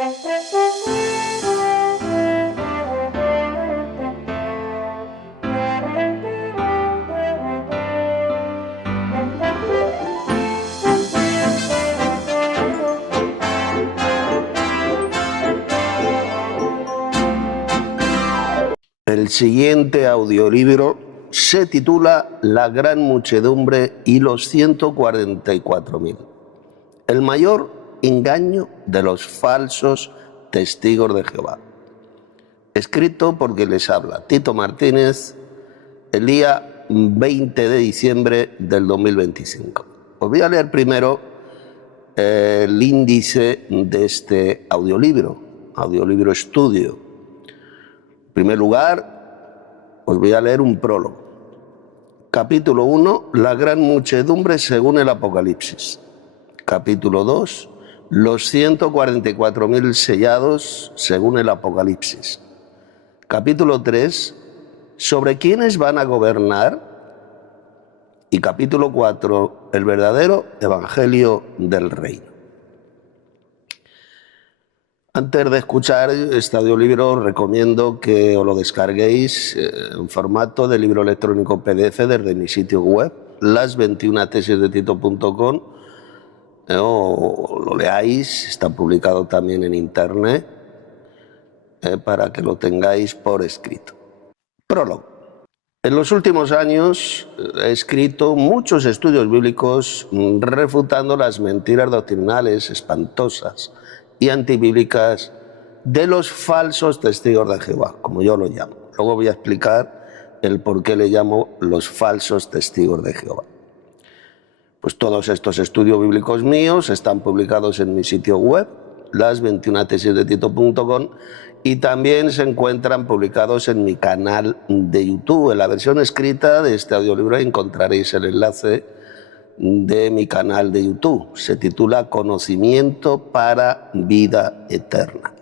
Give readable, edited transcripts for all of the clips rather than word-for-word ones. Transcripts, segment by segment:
El siguiente audiolibro se titula La gran muchedumbre y los 144.000. El mayor engaño de los falsos testigos de Jehová. Escrito por quien les habla, Tito Martínez, el día 20 de diciembre del 2025. Os voy a leer primero el índice de este audiolibro estudio. En primer lugar, os voy a leer un prólogo. Capítulo 1, la gran muchedumbre según el Apocalipsis. Capítulo 2, los 144.000 sellados según el Apocalipsis. Capítulo 3, sobre quiénes van a gobernar. Y capítulo 4, el verdadero evangelio del reino. Antes de escuchar este audiolibro, os recomiendo que os lo descarguéis en formato de libro electrónico PDF desde mi sitio web, las21tesisdetito.com, o lo leáis, está publicado también en internet, para que lo tengáis por escrito. Prólogo. En los últimos años he escrito muchos estudios bíblicos refutando las mentiras doctrinales espantosas y antibíblicas de los falsos testigos de Jehová, como yo lo llamo. Luego voy a explicar el por qué le llamo los falsos testigos de Jehová. Pues todos estos estudios bíblicos míos están publicados en mi sitio web, las21tesisdetito.com, y también se encuentran publicados en mi canal de YouTube. En la versión escrita de este audiolibro encontraréis el enlace de mi canal de YouTube. Se titula Conocimiento para Vida Eterna.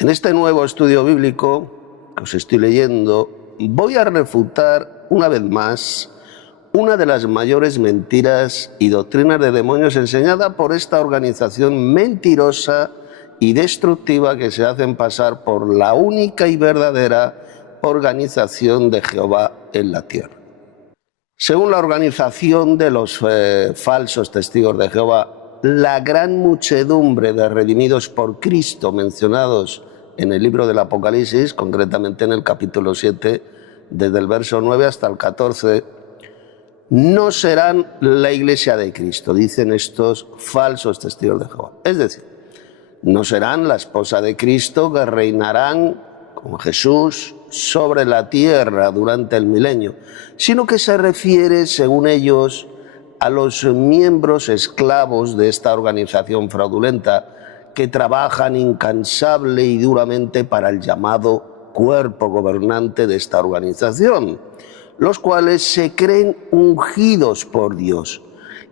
En este nuevo estudio bíblico que os estoy leyendo, voy a refutar una vez más una de las mayores mentiras y doctrinas de demonios enseñada por esta organización mentirosa y destructiva que se hacen pasar por la única y verdadera organización de Jehová en la tierra. Según la organización de los falsos testigos de Jehová, la gran muchedumbre de redimidos por Cristo mencionados en el libro del Apocalipsis, concretamente en el capítulo 7, desde el verso 9 hasta el 14, no serán la iglesia de Cristo, dicen estos falsos testigos de Jehová. Es decir, no serán la esposa de Cristo que reinarán con Jesús sobre la tierra durante el milenio, sino que se refiere, según ellos, a los miembros esclavos de esta organización fraudulenta que trabajan incansable y duramente para el llamado cuerpo gobernante de esta organización, los cuales se creen ungidos por Dios.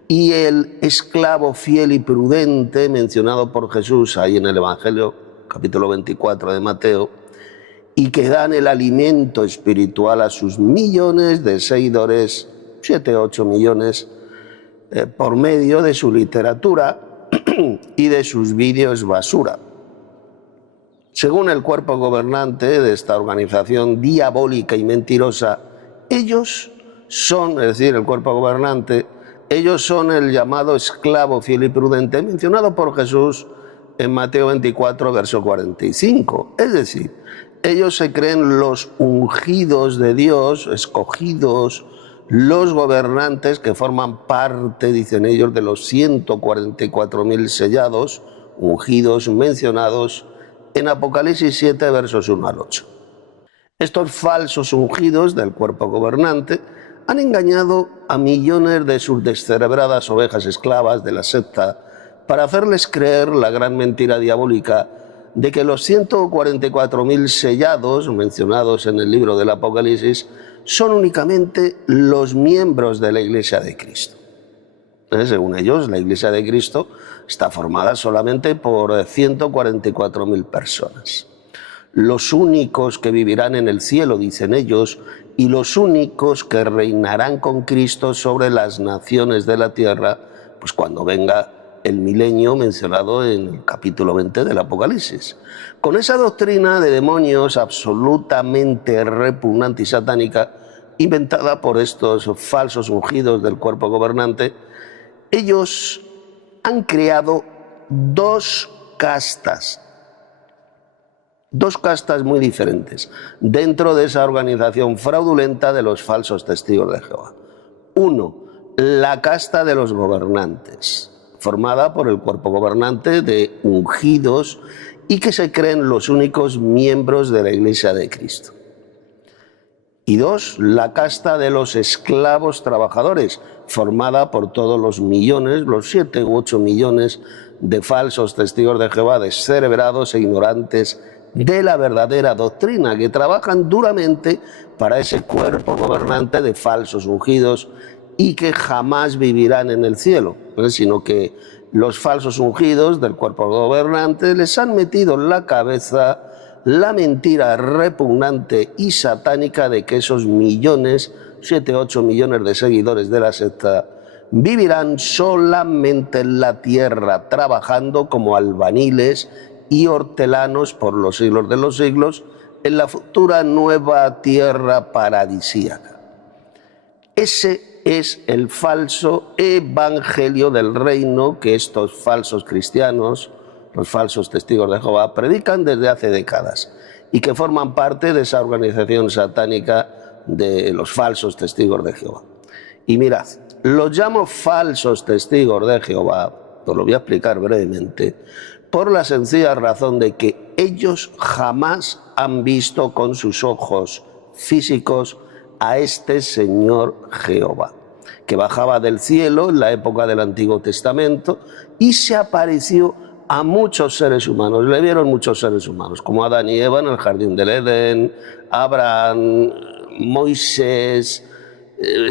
Y el esclavo fiel y prudente mencionado por Jesús ahí en el Evangelio, capítulo 24 de Mateo, y que dan el alimento espiritual a sus millones de seguidores, 7, 8 millones, por medio de su literatura y de sus vídeos basura. Según el cuerpo gobernante de esta organización diabólica y mentirosa, ellos son, es decir, el cuerpo gobernante, ellos son el llamado esclavo fiel y prudente mencionado por Jesús en Mateo 24, verso 45. Es decir, ellos se creen los ungidos de Dios, escogidos, los gobernantes que forman parte, dicen ellos, de los 144.000 sellados, ungidos, mencionados en Apocalipsis 7, versos 1 al 8. Estos falsos ungidos del cuerpo gobernante han engañado a millones de sus descerebradas ovejas esclavas de la secta para hacerles creer la gran mentira diabólica de que los 144.000 sellados mencionados en el libro del Apocalipsis son únicamente los miembros de la Iglesia de Cristo. Según ellos, la Iglesia de Cristo está formada solamente por 144.000 personas. Los únicos que vivirán en el cielo, dicen ellos, y los únicos que reinarán con Cristo sobre las naciones de la tierra, pues cuando venga el milenio mencionado en el capítulo 20 del Apocalipsis. Con esa doctrina de demonios absolutamente repugnante y satánica, inventada por estos falsos ungidos del cuerpo gobernante, ellos han creado dos castas muy diferentes dentro de esa organización fraudulenta de los falsos testigos de Jehová. Uno, la casta de los gobernantes, formada por el cuerpo gobernante de ungidos y que se creen los únicos miembros de la Iglesia de Cristo. Y dos, la casta de los esclavos trabajadores, formada por todos los millones, los 7 u 8 millones de falsos testigos de Jehová, descerebrados e ignorantes de la verdadera doctrina, que trabajan duramente para ese cuerpo gobernante de falsos ungidos y que jamás vivirán en el cielo, sino que los falsos ungidos del cuerpo gobernante les han metido en la cabeza la mentira repugnante y satánica de que esos millones, 7 u 8 millones de seguidores de la secta, vivirán solamente en la tierra, trabajando como albaniles y hortelanos por los siglos de los siglos en la futura nueva tierra paradisíaca. Ese es el falso evangelio del reino que estos falsos cristianos, los falsos testigos de Jehová, predican desde hace décadas y que forman parte de esa organización satánica de los falsos testigos de Jehová. Y mirad, los llamo falsos testigos de Jehová, os lo voy a explicar brevemente, por la sencilla razón de que ellos jamás han visto con sus ojos físicos a este Señor Jehová, que bajaba del cielo en la época del Antiguo Testamento y se apareció a muchos seres humanos. Le vieron muchos seres humanos, como Adán y Eva en el jardín del Edén, Abraham, Moisés,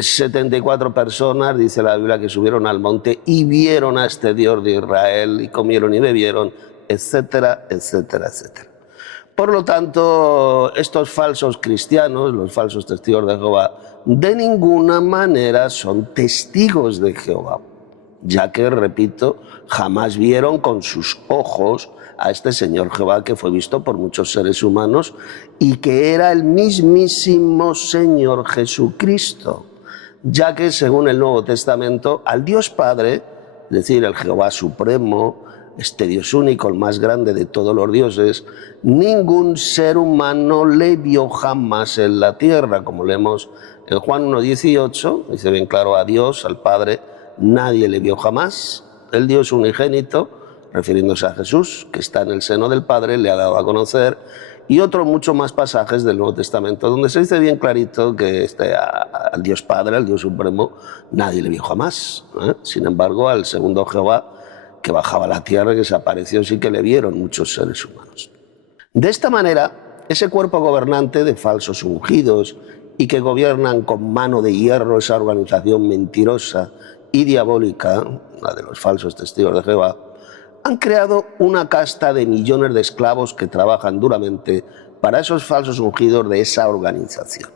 74 personas, dice la Biblia, que subieron al monte y vieron a este Dios de Israel y comieron y bebieron, etcétera, etcétera, etcétera. Por lo tanto, estos falsos cristianos, los falsos testigos de Jehová, de ninguna manera son testigos de Jehová, ya que, repito, jamás vieron con sus ojos a este Señor Jehová que fue visto por muchos seres humanos y que era el mismísimo Señor Jesucristo, ya que, según el Nuevo Testamento, al Dios Padre, es decir, el Jehová Supremo, este Dios único, el más grande de todos los dioses, ningún ser humano le vio jamás en la tierra, como leemos en Juan 1:18, dice bien claro, a Dios, al Padre, nadie le vio jamás. El Dios unigénito, refiriéndose a Jesús, que está en el seno del Padre, le ha dado a conocer, y otros muchos más pasajes del Nuevo Testamento, donde se dice bien clarito que al Dios Padre, al Dios Supremo, nadie le vio jamás. Sin embargo, al segundo Jehová, que bajaba a la tierra, que se apareció, sí que le vieron muchos seres humanos. De esta manera, ese cuerpo gobernante de falsos ungidos y que gobiernan con mano de hierro esa organización mentirosa y diabólica, la de los falsos testigos de Jehová, han creado una casta de millones de esclavos que trabajan duramente para esos falsos ungidos de esa organización.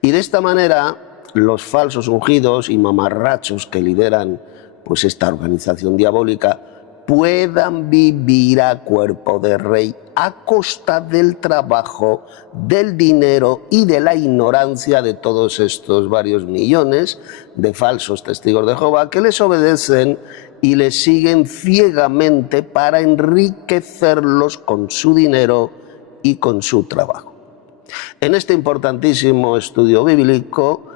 Y de esta manera, los falsos ungidos y mamarrachos que lideran pues esta organización diabólica puedan vivir a cuerpo de rey a costa del trabajo, del dinero y de la ignorancia de todos estos varios millones de falsos testigos de Jehová que les obedecen y les siguen ciegamente para enriquecerlos con su dinero y con su trabajo. En este importantísimo estudio bíblico,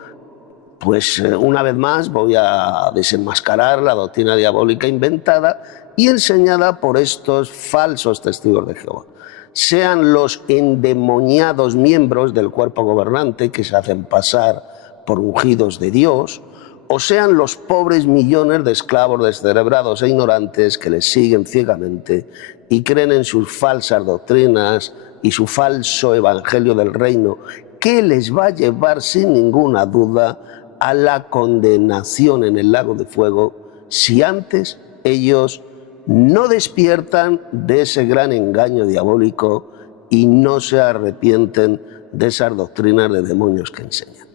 pues una vez más voy a desenmascarar la doctrina diabólica inventada y enseñada por estos falsos testigos de Jehová. Sean los endemoniados miembros del cuerpo gobernante que se hacen pasar por ungidos de Dios, o sean los pobres millones de esclavos descerebrados e ignorantes que les siguen ciegamente y creen en sus falsas doctrinas y su falso evangelio del reino, que les va a llevar sin ninguna duda a la condenación en el lago de fuego si antes ellos no despiertan de ese gran engaño diabólico y no se arrepienten de esas doctrinas de demonios que enseñan.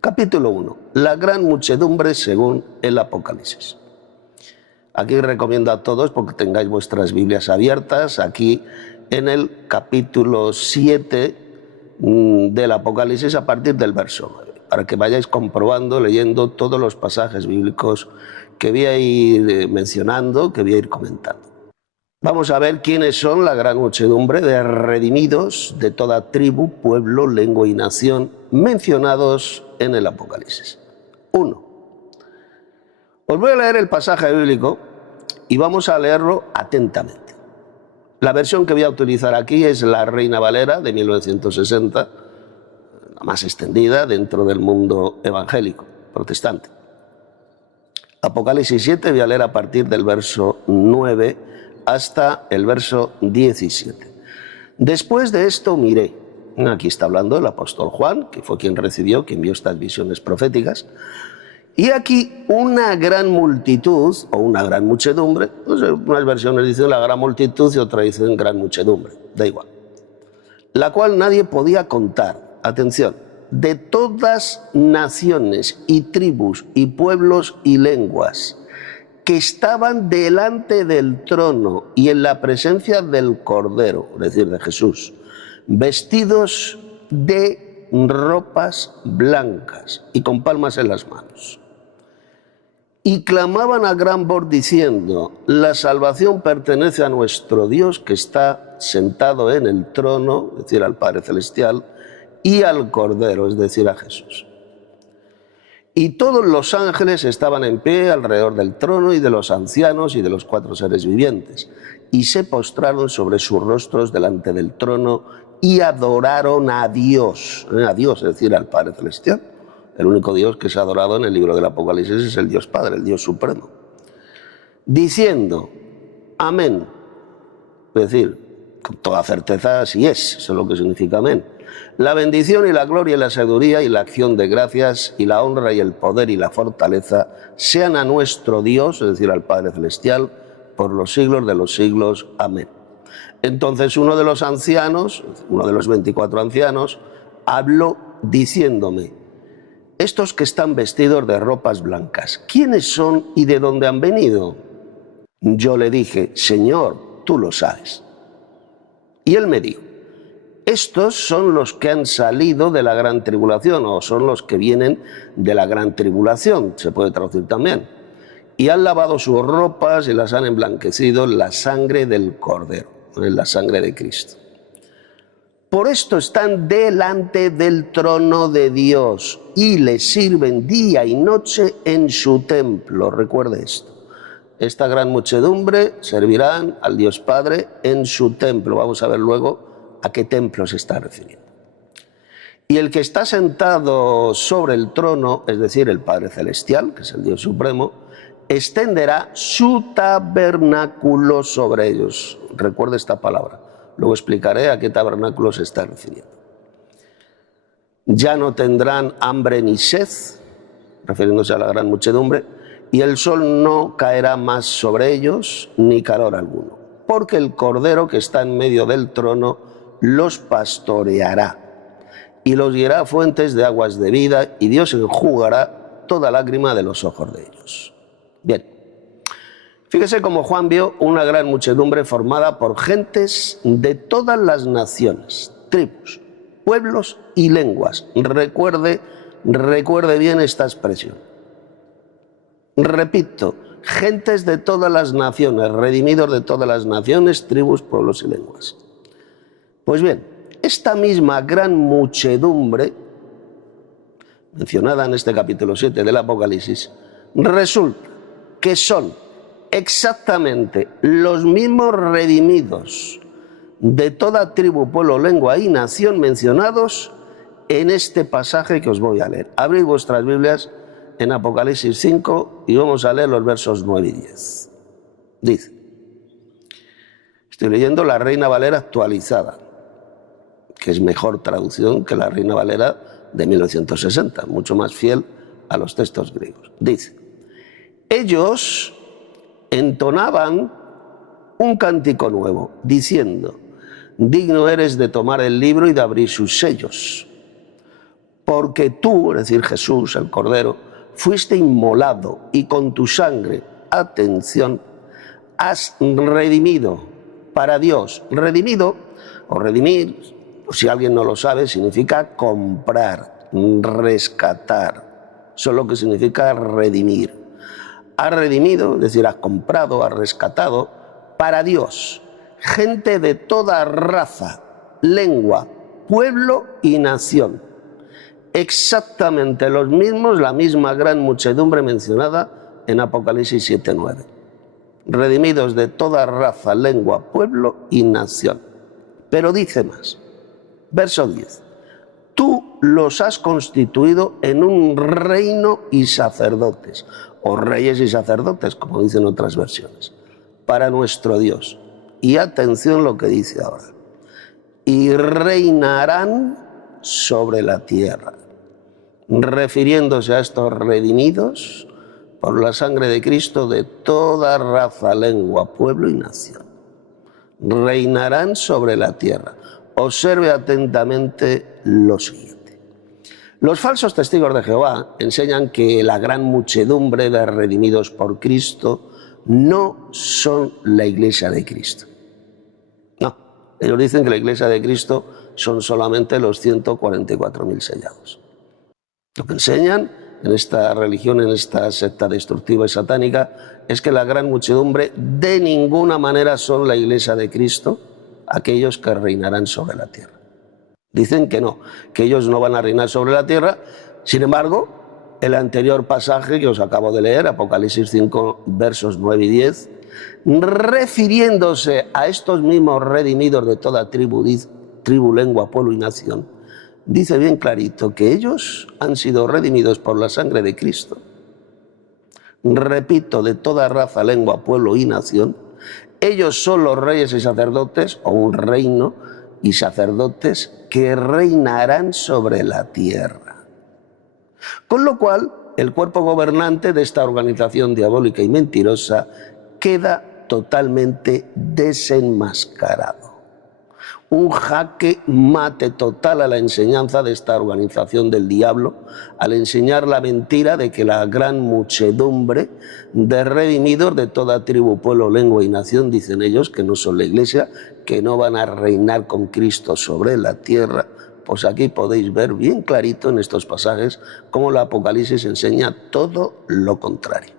Capítulo 1. La gran muchedumbre según el Apocalipsis. Aquí recomiendo a todos, porque tengáis vuestras Biblias abiertas, aquí en el capítulo 7 del Apocalipsis a partir del verso 9, para que vayáis comprobando, leyendo todos los pasajes bíblicos que voy a ir mencionando, que voy a ir comentando. Vamos a ver quiénes son la gran muchedumbre de redimidos de toda tribu, pueblo, lengua y nación mencionados en el Apocalipsis. 1. Os voy a leer el pasaje bíblico y vamos a leerlo atentamente. La versión que voy a utilizar aquí es la Reina Valera de 1960, la más extendida dentro del mundo evangélico, protestante. Apocalipsis 7 voy a leer a partir del verso 9 hasta el verso 17. Después de esto miré. Aquí está hablando el apóstol Juan, que fue quien vio estas visiones proféticas. Y aquí una gran multitud, o una gran muchedumbre, no sé, unas versiones dicen la gran multitud y otras dicen gran muchedumbre, da igual, la cual nadie podía contar, atención, de todas naciones y tribus y pueblos y lenguas que estaban delante del trono y en la presencia del Cordero, es decir, de Jesús, vestidos de ropas blancas y con palmas en las manos. Y clamaban a gran voz diciendo: la salvación pertenece a nuestro Dios que está sentado en el trono, es decir, al Padre Celestial, y al Cordero, es decir, a Jesús. Y todos los ángeles estaban en pie alrededor del trono y de los ancianos y de los 4 seres vivientes, y se postraron sobre sus rostros delante del trono y adoraron a Dios, es decir, al Padre Celestial. El único Dios que se ha adorado en el libro del Apocalipsis es el Dios Padre, el Dios Supremo. Diciendo: amén. Es decir, con toda certeza así es, eso es lo que significa amén. La bendición y la gloria y la sabiduría y la acción de gracias y la honra y el poder y la fortaleza sean a nuestro Dios, es decir, al Padre Celestial, por los siglos de los siglos. Amén. Entonces uno de los ancianos, uno de los 24 ancianos, habló diciéndome: estos que están vestidos de ropas blancas, ¿quiénes son y de dónde han venido? Yo le dije: Señor, tú lo sabes. Y él me dijo: estos son los que han salido de la gran tribulación, o son los que vienen de la gran tribulación, se puede traducir también. Y han lavado sus ropas y las han emblanquecido en la sangre del Cordero, en la sangre de Cristo. Por esto están delante del trono de Dios y le sirven día y noche en su templo. Recuerde esto. Esta gran muchedumbre servirán al Dios Padre en su templo. Vamos a ver luego a qué templo se está refiriendo. Y el que está sentado sobre el trono, es decir, el Padre Celestial, que es el Dios Supremo, extenderá su tabernáculo sobre ellos. Recuerde esta palabra. Luego explicaré a qué tabernáculo se está refiriendo. Ya no tendrán hambre ni sed, refiriéndose a la gran muchedumbre, y el sol no caerá más sobre ellos, ni calor alguno, porque el Cordero que está en medio del trono los pastoreará y los guiará a fuentes de aguas de vida, y Dios enjugará toda lágrima de los ojos de ellos. Bien. Fíjese cómo Juan vio una gran muchedumbre formada por gentes de todas las naciones, tribus, pueblos y lenguas. Recuerde bien esta expresión. Repito, gentes de todas las naciones, redimidos de todas las naciones, tribus, pueblos y lenguas. Pues bien, esta misma gran muchedumbre, mencionada en este capítulo 7 del Apocalipsis, resulta que son exactamente los mismos redimidos de toda tribu, pueblo, lengua y nación mencionados en este pasaje que os voy a leer. Abrid vuestras Biblias en Apocalipsis 5 y vamos a leer los versos 9 y 10. Dice, estoy leyendo la Reina Valera actualizada, que es mejor traducción que la Reina Valera de 1960, mucho más fiel a los textos griegos. Dice, ellos entonaban un cántico nuevo, diciendo, digno eres de tomar el libro y de abrir sus sellos, porque tú, es decir, Jesús, el Cordero, fuiste inmolado y con tu sangre atención, has redimido para Dios. Redimido o redimir, si alguien no lo sabe, significa comprar, rescatar. Eso es lo que significa redimir. Has redimido, es decir, has comprado, has rescatado para Dios gente de toda raza, lengua, pueblo y nación. Exactamente los mismos, la misma gran muchedumbre mencionada en Apocalipsis 7:9. Redimidos de toda raza, lengua, pueblo y nación. Pero dice más, verso 10. Tú los has constituido en un reino y sacerdotes, o reyes y sacerdotes, como dicen otras versiones, para nuestro Dios. Y atención lo que dice ahora. Y reinarán sobre la tierra. Refiriéndose a estos redimidos por la sangre de Cristo de toda raza, lengua, pueblo y nación. Reinarán sobre la tierra. Observe atentamente lo siguiente. Los falsos testigos de Jehová enseñan que la gran muchedumbre de redimidos por Cristo no son la iglesia de Cristo. No, ellos dicen que la iglesia de Cristo son solamente los 144.000 sellados. Lo que enseñan en esta religión, en esta secta destructiva y satánica, es que la gran muchedumbre de ninguna manera son la iglesia de Cristo, aquellos que reinarán sobre la tierra. Dicen que no, que ellos no van a reinar sobre la tierra. Sin embargo, el anterior pasaje que os acabo de leer, Apocalipsis 5, versos 9 y 10, refiriéndose a estos mismos redimidos de toda tribu, lengua, pueblo y nación, dice bien clarito que ellos han sido redimidos por la sangre de Cristo. Repito, de toda raza, lengua, pueblo y nación. Ellos son los reyes y sacerdotes, o un reino y sacerdotes que reinarán sobre la tierra. Con lo cual, el cuerpo gobernante de esta organización diabólica y mentirosa queda totalmente desenmascarado. Un jaque mate total a la enseñanza de esta organización del diablo al enseñar la mentira de que la gran muchedumbre de redimidos de toda tribu, pueblo, lengua y nación, dicen ellos, que no son la iglesia, que no van a reinar con Cristo sobre la tierra. Pues aquí podéis ver bien clarito en estos pasajes cómo el Apocalipsis enseña todo lo contrario.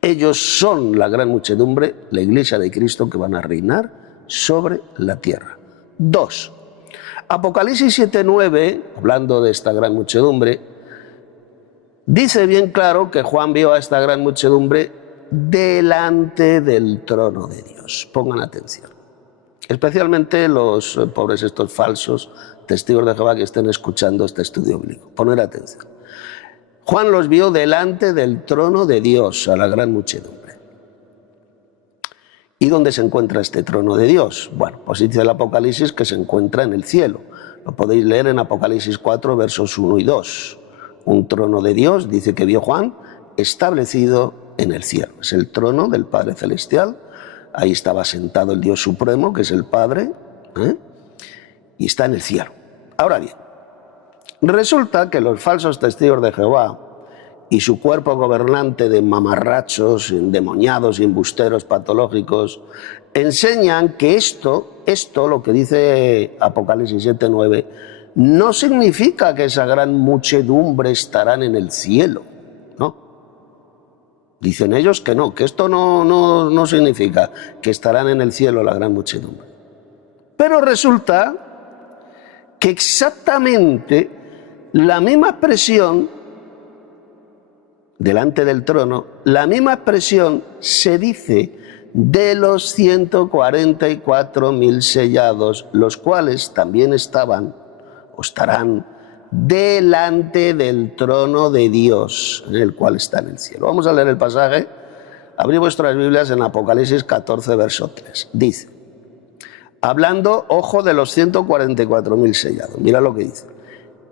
Ellos son la gran muchedumbre, la iglesia de Cristo, que van a reinar sobre la tierra. 2. Apocalipsis 7:9, hablando de esta gran muchedumbre, dice bien claro que Juan vio a esta gran muchedumbre delante del trono de Dios. Pongan atención. Especialmente los pobres estos falsos testigos de Jehová que estén escuchando este estudio bíblico. Poner atención. Juan los vio delante del trono de Dios, a la gran muchedumbre. ¿Y dónde se encuentra este trono de Dios? Bueno, pues dice el Apocalipsis que se encuentra en el cielo. Lo podéis leer en Apocalipsis 4, versos 1 y 2. Un trono de Dios, dice que vio Juan, establecido en el cielo. Es el trono del Padre Celestial. Ahí estaba sentado el Dios Supremo, que es el Padre, y está en el cielo. Ahora bien, resulta que los falsos testigos de Jehová y su cuerpo gobernante de mamarrachos, endemoniados y embusteros patológicos, enseñan que esto, lo que dice Apocalipsis 7:9, no significa que esa gran muchedumbre estarán en el cielo, ¿no? Dicen ellos que no, que esto no significa que estarán en el cielo la gran muchedumbre. Pero resulta que exactamente la misma expresión delante del trono, la misma expresión se dice de los 144.000 sellados, los cuales también estaban o estarán delante del trono de Dios, en el cual está en el cielo. Vamos a leer el pasaje. Abrid vuestras Biblias en Apocalipsis 14, verso 3. Dice, hablando, ojo, de los 144.000 sellados. Mira lo que dice.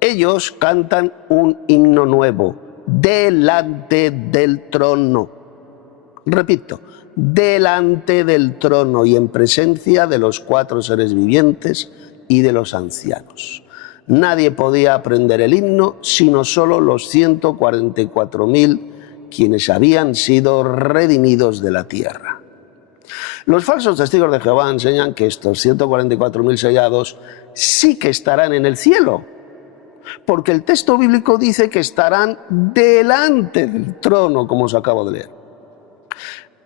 Ellos cantan un himno nuevo delante del trono. Repito, delante del trono y en presencia de los 4 seres vivientes y de los ancianos. Nadie podía aprender el himno sino solo los 144.000 quienes habían sido redimidos de la tierra. Los falsos testigos de Jehová enseñan que estos 144.000 sellados sí que estarán en el cielo, porque el texto bíblico dice que estarán delante del trono, como os acabo de leer.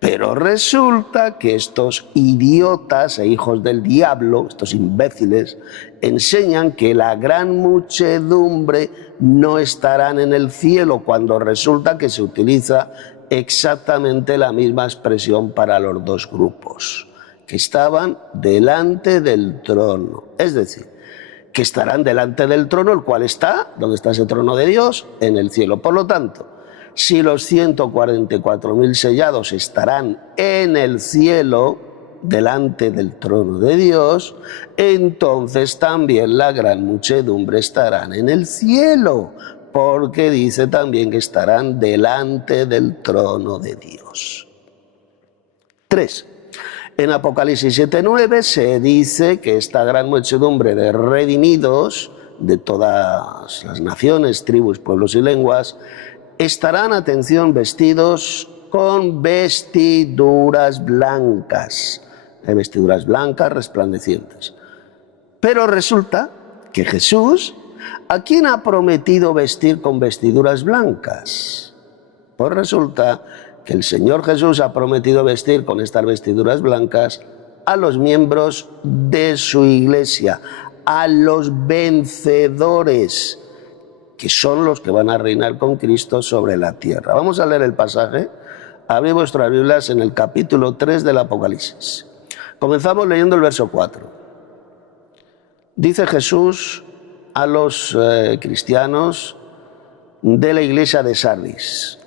Pero resulta que estos idiotas e hijos del diablo, estos imbéciles, enseñan que la gran muchedumbre no estarán en el cielo, cuando resulta que se utiliza exactamente la misma expresión para los dos grupos, que estaban delante del trono. Es decir, que estarán delante del trono, el cual está, ¿dónde está ese trono de Dios? En el cielo. Por lo tanto, si los 144.000 sellados estarán en el cielo, delante del trono de Dios, entonces también la gran muchedumbre estarán en el cielo, porque dice también que estarán delante del trono de Dios. 3. En Apocalipsis 7:9 se dice que esta gran muchedumbre de redimidos de todas las naciones, tribus, pueblos y lenguas estarán, atención, vestidos con vestiduras blancas, vestiduras blancas resplandecientes. Pero resulta que Jesús, ¿a quién ha prometido vestir con vestiduras blancas? Pues resulta que el Señor Jesús ha prometido vestir con estas vestiduras blancas a los miembros de su iglesia, a los vencedores, que son los que van a reinar con Cristo sobre la tierra. Vamos a leer el pasaje. Abrid vuestras Biblias en el capítulo 3 del Apocalipsis. Comenzamos leyendo el verso 4. Dice Jesús a los cristianos de la iglesia de Sardis: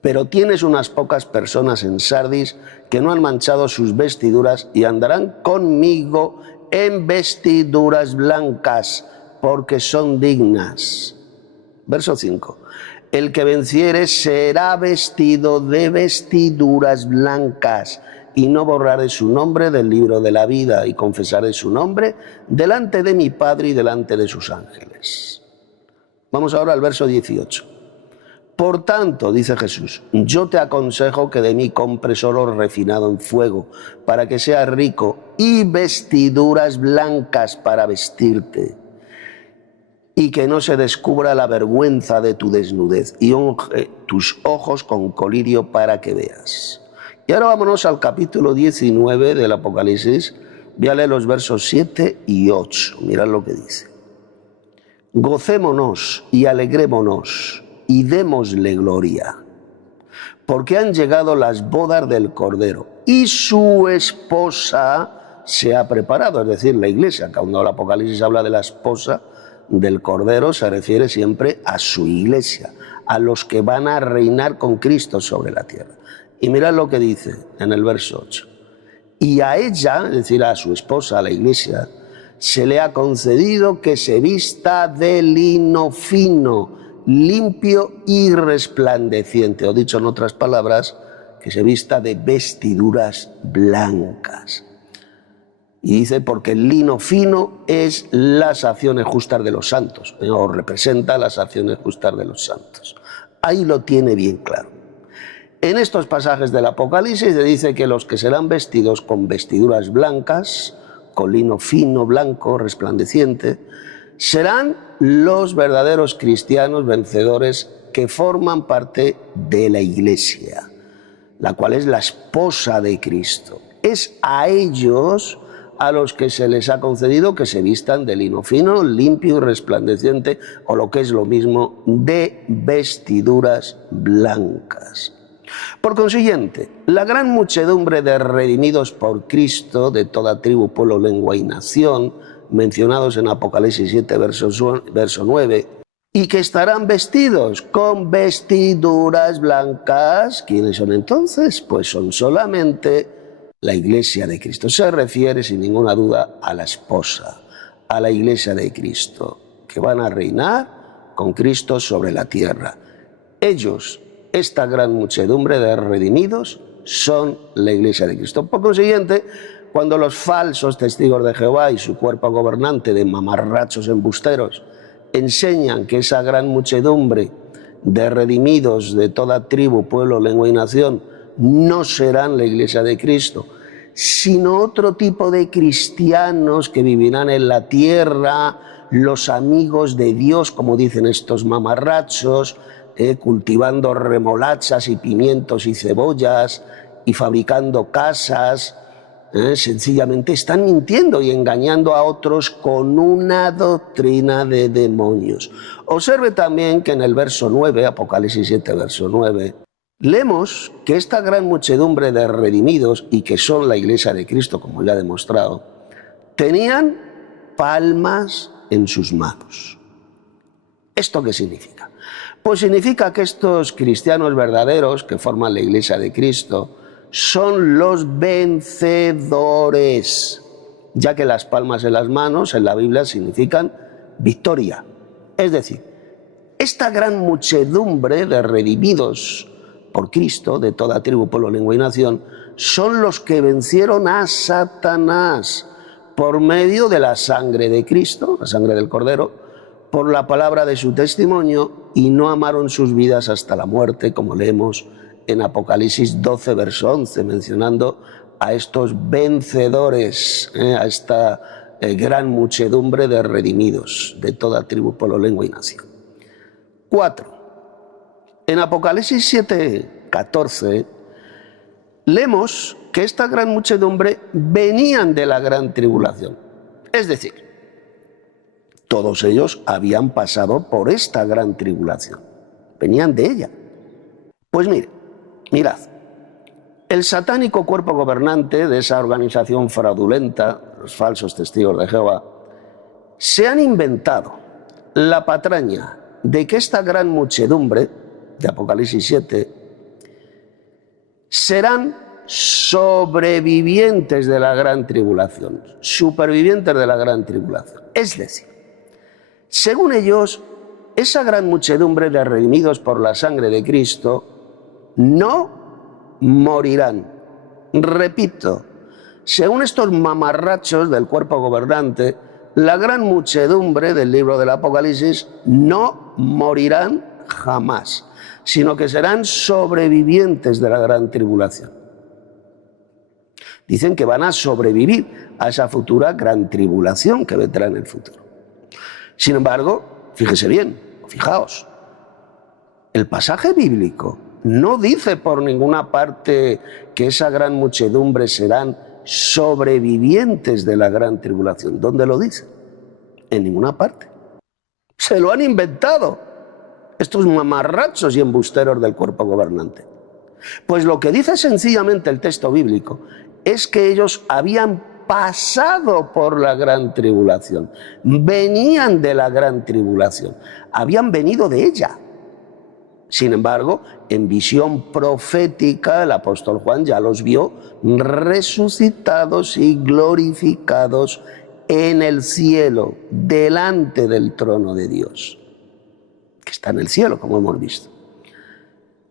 pero tienes unas pocas personas en Sardis que no han manchado sus vestiduras y andarán conmigo en vestiduras blancas, porque son dignas. Verso 5. El que venciere será vestido de vestiduras blancas, y no borraré su nombre del libro de la vida, y confesaré su nombre delante de mi Padre y delante de sus ángeles. Vamos ahora al verso 18. Por tanto, dice Jesús, yo te aconsejo que de mí compres oro refinado en fuego, para que seas rico, y vestiduras blancas para vestirte, y que no se descubra la vergüenza de tu desnudez, y unge tus ojos con colirio para que veas. Y ahora vámonos al capítulo 19 del Apocalipsis. Voy a leer los versos 7 y 8. Mirad lo que dice. Gocémonos y alegrémonos y démosle gloria, porque han llegado las bodas del Cordero y su esposa se ha preparado, es decir, la iglesia. Cuando el Apocalipsis habla de la esposa del Cordero, se refiere siempre a su iglesia, a los que van a reinar con Cristo sobre la tierra. Y mirad lo que dice en el verso 8. Y a ella, es decir, a su esposa, a la iglesia, se le ha concedido que se vista de lino fino, limpio y resplandeciente, o dicho en otras palabras, que se vista de vestiduras blancas. Y dice, porque el lino fino es las acciones justas de los santos, o representa las acciones justas de los santos. Ahí lo tiene bien claro. En estos pasajes del Apocalipsis se dice que los que serán vestidos con vestiduras blancas, con lino fino, blanco, resplandeciente, serán los verdaderos cristianos vencedores que forman parte de la iglesia, la cual es la esposa de Cristo. Es a ellos a los que se les ha concedido que se vistan de lino fino, limpio y resplandeciente, o lo que es lo mismo, de vestiduras blancas. Por consiguiente, la gran muchedumbre de redimidos por Cristo de toda tribu, pueblo, lengua y nación, mencionados en Apocalipsis 7, verso 9, y que estarán vestidos con vestiduras blancas, ¿quiénes son entonces? Pues son solamente la iglesia de Cristo. Se refiere sin ninguna duda a la esposa, a la iglesia de Cristo, que van a reinar con Cristo sobre la tierra. Ellos, esta gran muchedumbre de redimidos, son la iglesia de Cristo. Por consiguiente, cuando los falsos testigos de Jehová y su cuerpo gobernante de mamarrachos embusteros enseñan que esa gran muchedumbre de redimidos de toda tribu, pueblo, lengua y nación, no serán la Iglesia de Cristo, sino otro tipo de cristianos que vivirán en la tierra, los amigos de Dios, como dicen estos mamarrachos, cultivando remolachas y pimientos y cebollas y fabricando casas. Sencillamente están mintiendo y engañando a otros con una doctrina de demonios. Observe también que en el verso 9, Apocalipsis 7, verso 9, leemos que esta gran muchedumbre de redimidos, y que son la Iglesia de Cristo, como ya he demostrado, tenían palmas en sus manos. ¿Esto qué significa? Pues significa que estos cristianos verdaderos que forman la Iglesia de Cristo son los vencedores, ya que las palmas en las manos en la Biblia significan victoria. Es decir, esta gran muchedumbre de redimidos por Cristo, de toda tribu, pueblo, lengua y nación, son los que vencieron a Satanás por medio de la sangre de Cristo, la sangre del Cordero, por la palabra de su testimonio, y no amaron sus vidas hasta la muerte, como leemos en Apocalipsis 12, verso 11, mencionando a estos vencedores, a esta gran muchedumbre de redimidos de toda tribu, pueblo, lengua y nación. 4. En Apocalipsis 7, 14, leemos que esta gran muchedumbre venían de la gran tribulación. Es decir, todos ellos habían pasado por esta gran tribulación. Venían de ella. Pues mirad, el satánico cuerpo gobernante de esa organización fraudulenta, los falsos testigos de Jehová, se han inventado la patraña de que esta gran muchedumbre de Apocalipsis 7 serán sobrevivientes de la gran tribulación, supervivientes de la gran tribulación. Es decir, según ellos, esa gran muchedumbre de redimidos por la sangre de Cristo no morirán. Repito, según estos mamarrachos del cuerpo gobernante, la gran muchedumbre del libro del Apocalipsis no morirán jamás, sino que serán sobrevivientes de la gran tribulación. Dicen que van a sobrevivir a esa futura gran tribulación que vendrá en el futuro. Sin embargo, fíjese bien, fijaos, el pasaje bíblico no dice por ninguna parte que esa gran muchedumbre serán sobrevivientes de la gran tribulación. ¿Dónde lo dice? En ninguna parte. Se lo han inventado estos mamarrachos y embusteros del cuerpo gobernante. Pues lo que dice sencillamente el texto bíblico es que ellos habían pasado por la gran tribulación, venían de la gran tribulación, habían venido de ella. Sin embargo, en visión profética, el apóstol Juan ya los vio resucitados y glorificados en el cielo, delante del trono de Dios, que está en el cielo, como hemos visto.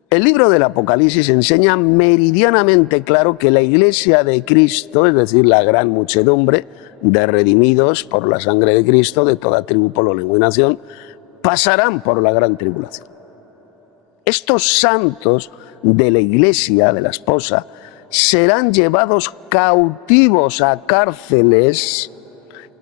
El libro del Apocalipsis enseña meridianamente claro que la Iglesia de Cristo, es decir, la gran muchedumbre de redimidos por la sangre de Cristo, de toda tribu, pueblo, lengua y nación, pasarán por la gran tribulación. Estos santos de la Iglesia, de la esposa, serán llevados cautivos a cárceles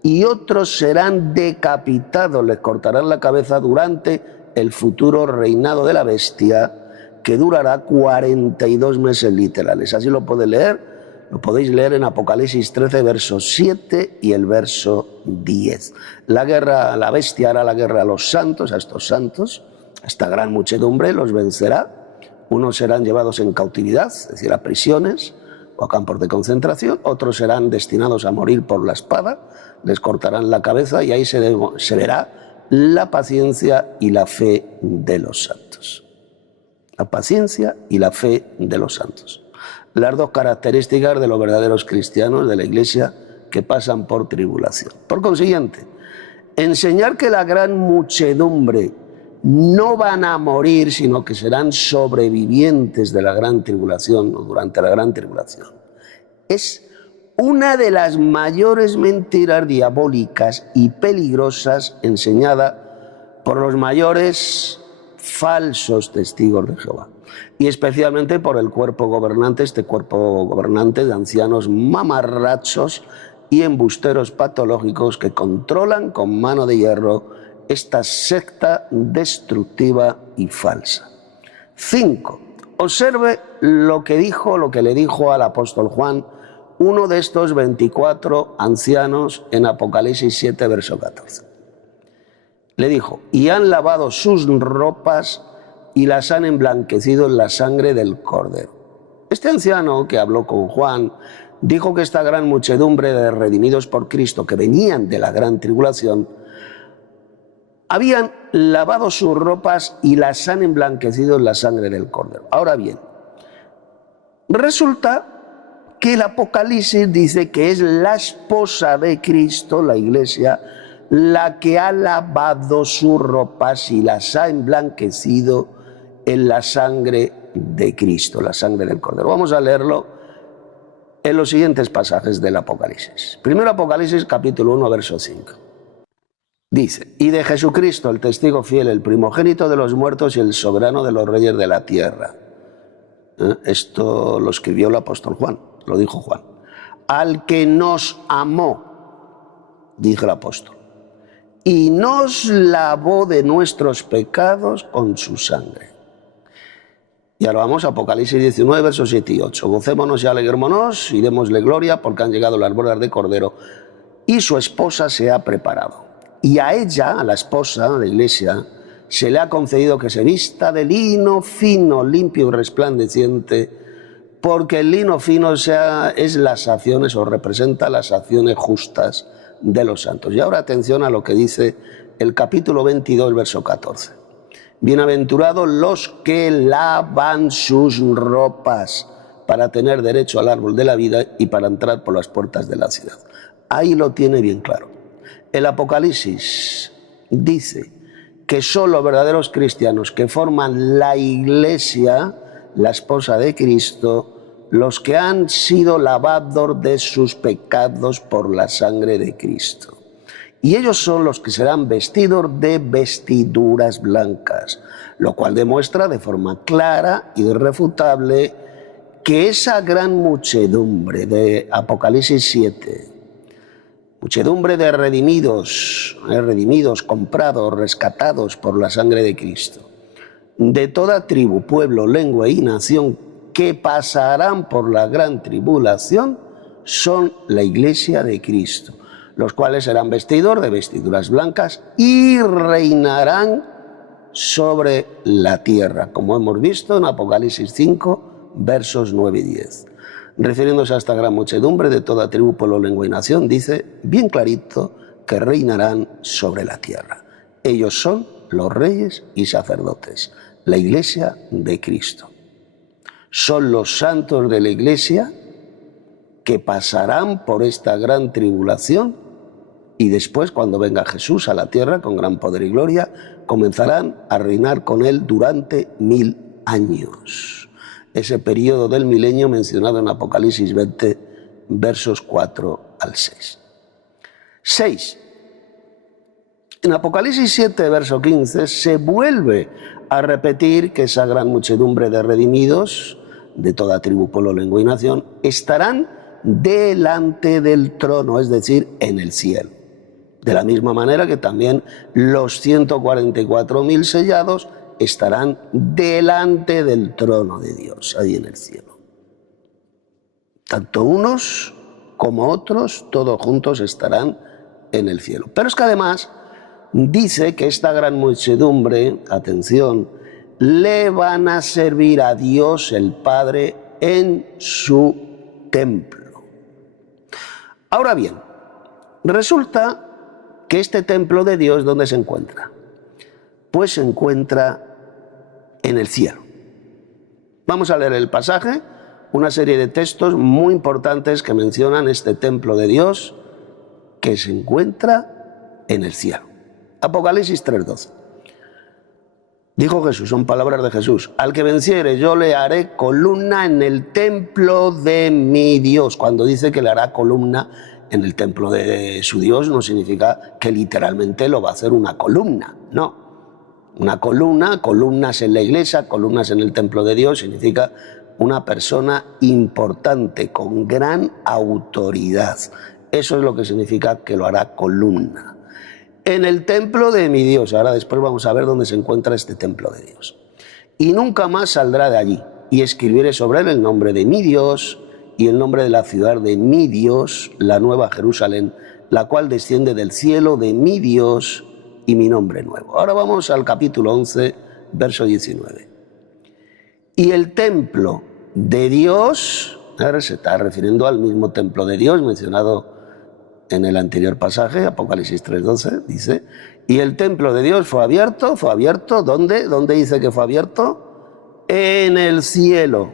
y otros serán decapitados, les cortarán la cabeza durante el futuro reinado de la bestia, que durará 42 meses literales. Así lo podéis leer en Apocalipsis 13, verso 7 y el verso 10. La bestia hará la guerra a los santos, a estos santos, a esta gran muchedumbre, los vencerá. Unos serán llevados en cautividad, es decir, a prisiones o a campos de concentración, otros serán destinados a morir por la espada, les cortarán la cabeza y ahí se verá la paciencia y la fe de los santos. La paciencia y la fe de los santos. Las dos características de los verdaderos cristianos de la Iglesia que pasan por tribulación. Por consiguiente, enseñar que la gran muchedumbre no van a morir, sino que serán sobrevivientes de la gran tribulación o durante la gran tribulación, es una de las mayores mentiras diabólicas y peligrosas enseñada por los mayores falsos testigos de Jehová. Y especialmente por el cuerpo gobernante, este cuerpo gobernante de ancianos mamarrachos y embusteros patológicos que controlan con mano de hierro esta secta destructiva y falsa. 5. Observe lo que le dijo al apóstol Juan, uno de estos 24 ancianos en Apocalipsis 7, verso 14. Le dijo, y han lavado sus ropas y las han emblanquecido en la sangre del Cordero. Este anciano que habló con Juan dijo que esta gran muchedumbre de redimidos por Cristo que venían de la gran tribulación habían lavado sus ropas y las han emblanquecido en la sangre del Cordero. Ahora bien, resulta que el Apocalipsis dice que es la esposa de Cristo, la iglesia, la que ha lavado sus ropas y las ha emblanquecido en la sangre de Cristo, la sangre del Cordero. Vamos a leerlo en los siguientes pasajes del Apocalipsis. Primero Apocalipsis capítulo 1, verso 5. Dice, y de Jesucristo, el testigo fiel, el primogénito de los muertos y el soberano de los reyes de la tierra. Esto lo escribió el apóstol Juan, lo dijo Juan. Al que nos amó, dijo el apóstol, y nos lavó de nuestros pecados con su sangre. Y ahora vamos a Apocalipsis 19, versos 7 y 8. Gocémonos y alegrémonos y démosle gloria porque han llegado las bodas de Cordero y su esposa se ha preparado. Y a ella, a la esposa, a la iglesia, se le ha concedido que se vista de lino fino, limpio y resplandeciente, porque el lino fino es las acciones o representa las acciones justas de los santos. Y ahora atención a lo que dice el capítulo 22, verso 14. Bienaventurados los que lavan sus ropas para tener derecho al árbol de la vida y para entrar por las puertas de la ciudad. Ahí lo tiene bien claro. El Apocalipsis dice que son los verdaderos cristianos que forman la iglesia, la esposa de Cristo, los que han sido lavados de sus pecados por la sangre de Cristo. Y ellos son los que serán vestidos de vestiduras blancas, lo cual demuestra de forma clara y irrefutable que esa gran muchedumbre de Apocalipsis 7, muchedumbre de redimidos, comprados, rescatados por la sangre de Cristo, de toda tribu, pueblo, lengua y nación que pasarán por la gran tribulación, son la iglesia de Cristo, los cuales serán vestidos de vestiduras blancas y reinarán sobre la tierra, como hemos visto en Apocalipsis 5, versos 9 y 10. Refiriéndose a esta gran muchedumbre de toda tribu, pueblo, lengua y nación, dice bien clarito que reinarán sobre la tierra. Ellos son los reyes y sacerdotes, la iglesia de Cristo. Son los santos de la iglesia que pasarán por esta gran tribulación y después, cuando venga Jesús a la tierra con gran poder y gloria, comenzarán a reinar con él durante 1000 años. Ese periodo del milenio mencionado en Apocalipsis 20, versos 4 al 6. 6. En Apocalipsis 7, verso 15, se vuelve a repetir que esa gran muchedumbre de redimidos, de toda tribu, pueblo, lengua y nación, estarán delante del trono, es decir, en el cielo. De la misma manera que también los 144.000 sellados estarán delante del trono de Dios, ahí en el cielo. Tanto unos como otros, todos juntos estarán en el cielo. Pero es que además dice que esta gran muchedumbre, atención, le van a servir a Dios el Padre en su templo. Ahora bien, resulta que este templo de Dios, ¿dónde se encuentra? Pues se encuentra en el cielo. Vamos a leer el pasaje, una serie de textos muy importantes que mencionan este templo de Dios que se encuentra en el cielo. Apocalipsis 3:12. Dijo Jesús, son palabras de Jesús, al que venciere yo le haré columna en el templo de mi Dios. Cuando dice que le hará columna en el templo de su Dios, no significa que literalmente lo va a hacer una columna, no. Una columna, columnas en la iglesia, columnas en el templo de Dios, significa una persona importante, con gran autoridad. Eso es lo que significa que lo hará columna. En el templo de mi Dios, ahora después vamos a ver dónde se encuentra este templo de Dios. Y nunca más saldrá de allí, y escribiré sobre él el nombre de mi Dios y el nombre de la ciudad de mi Dios, la nueva Jerusalén, la cual desciende del cielo de mi Dios y mi nombre nuevo. Ahora vamos al capítulo 11, verso 19. Y el templo de Dios, ahora se está refiriendo al mismo templo de Dios mencionado en el anterior pasaje, Apocalipsis 3:12, dice, y el templo de Dios fue abierto, ¿dónde? ¿Dónde dice que fue abierto? En el cielo.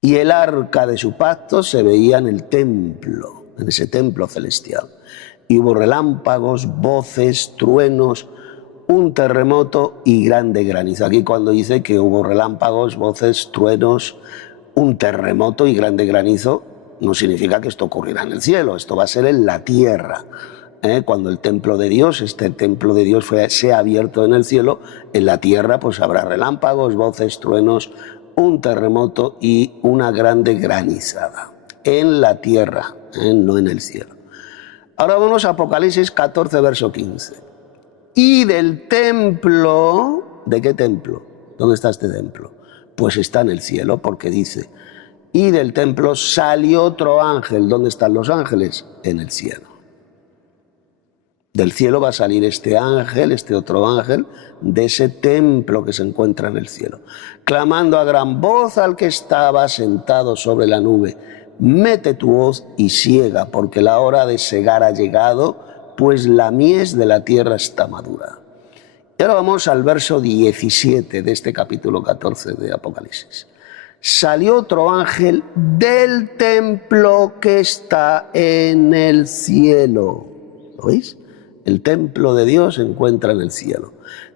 Y el arca de su pacto se veía en el templo, en ese templo celestial. Y hubo relámpagos, voces, truenos, un terremoto y grande granizo. Aquí cuando dice que hubo relámpagos, voces, truenos, un terremoto y grande granizo, no significa que esto ocurrirá en el cielo, esto va a ser en la tierra. Cuando el templo de Dios, este templo de Dios sea abierto en el cielo, en la tierra pues habrá relámpagos, voces, truenos, un terremoto y una grande granizada. En la tierra, no en el cielo. Ahora vamos a Apocalipsis 14, verso 15. Y del templo, ¿de qué templo? ¿Dónde está este templo? Pues está en el cielo, porque dice, y del templo salió otro ángel. ¿Dónde están los ángeles? En el cielo. Del cielo va a salir este ángel, este otro ángel, de ese templo que se encuentra en el cielo, clamando a gran voz al que estaba sentado sobre la nube, mete tu hoz y siega, porque la hora de segar ha llegado, pues la mies de la tierra está madura. Y ahora vamos al verso 17 de este capítulo 14 de Apocalipsis. Salió otro ángel del templo que está en el cielo. ¿Lo veis? El templo de Dios se encuentra en el cielo,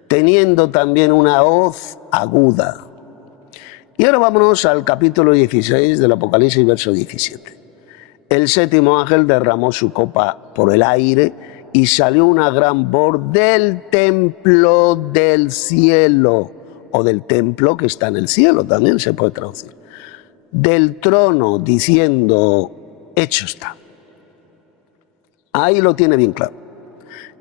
teniendo también una hoz aguda. Y ahora vámonos al capítulo 16 del Apocalipsis, verso 17. El séptimo ángel derramó su copa por el aire y salió una gran voz del templo del cielo, o del templo que está en el cielo, también se puede traducir, del trono, diciendo, hecho está. Ahí lo tiene bien claro.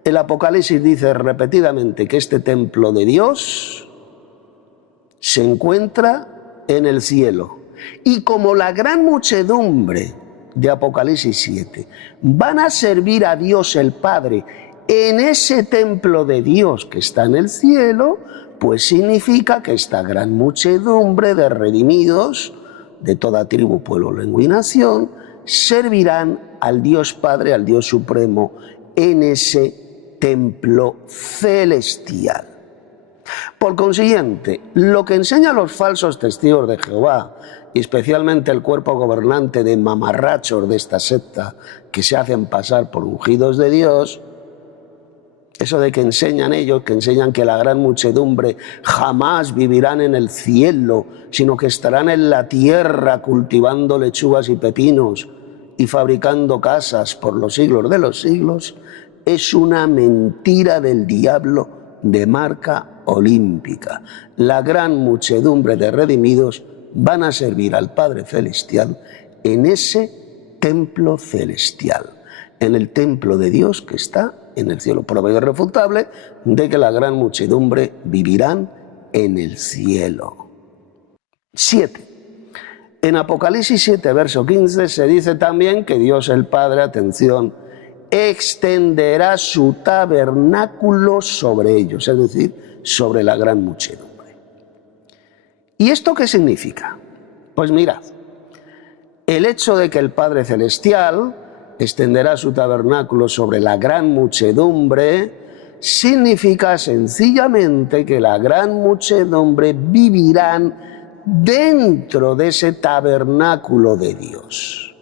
El Apocalipsis dice repetidamente que este templo de Dios se encuentra en el cielo. Y como la gran muchedumbre de Apocalipsis 7 van a servir a Dios el Padre en ese templo de Dios que está en el cielo, pues significa que esta gran muchedumbre de redimidos de toda tribu, pueblo, lengua y nación servirán al Dios Padre, al Dios Supremo, en ese templo celestial. Por consiguiente, lo que enseñan los falsos testigos de Jehová, y especialmente el cuerpo gobernante de mamarrachos de esta secta que se hacen pasar por ungidos de Dios, eso de que enseñan ellos, que enseñan que la gran muchedumbre jamás vivirán en el cielo, sino que estarán en la tierra cultivando lechugas y pepinos y fabricando casas por los siglos de los siglos, es una mentira del diablo de marca olímpica. La gran muchedumbre de redimidos van a servir al Padre Celestial en ese templo celestial, en el templo de Dios que está en el cielo. Prueba irrefutable de que la gran muchedumbre vivirán en el cielo. 7. En Apocalipsis 7, verso 15, se dice también que Dios el Padre, atención, extenderá su tabernáculo sobre ellos, es decir, sobre la gran muchedumbre. ¿Y esto qué significa? Pues mirad, el hecho de que el Padre Celestial extenderá su tabernáculo sobre la gran muchedumbre significa sencillamente que la gran muchedumbre vivirán dentro de ese tabernáculo de Dios.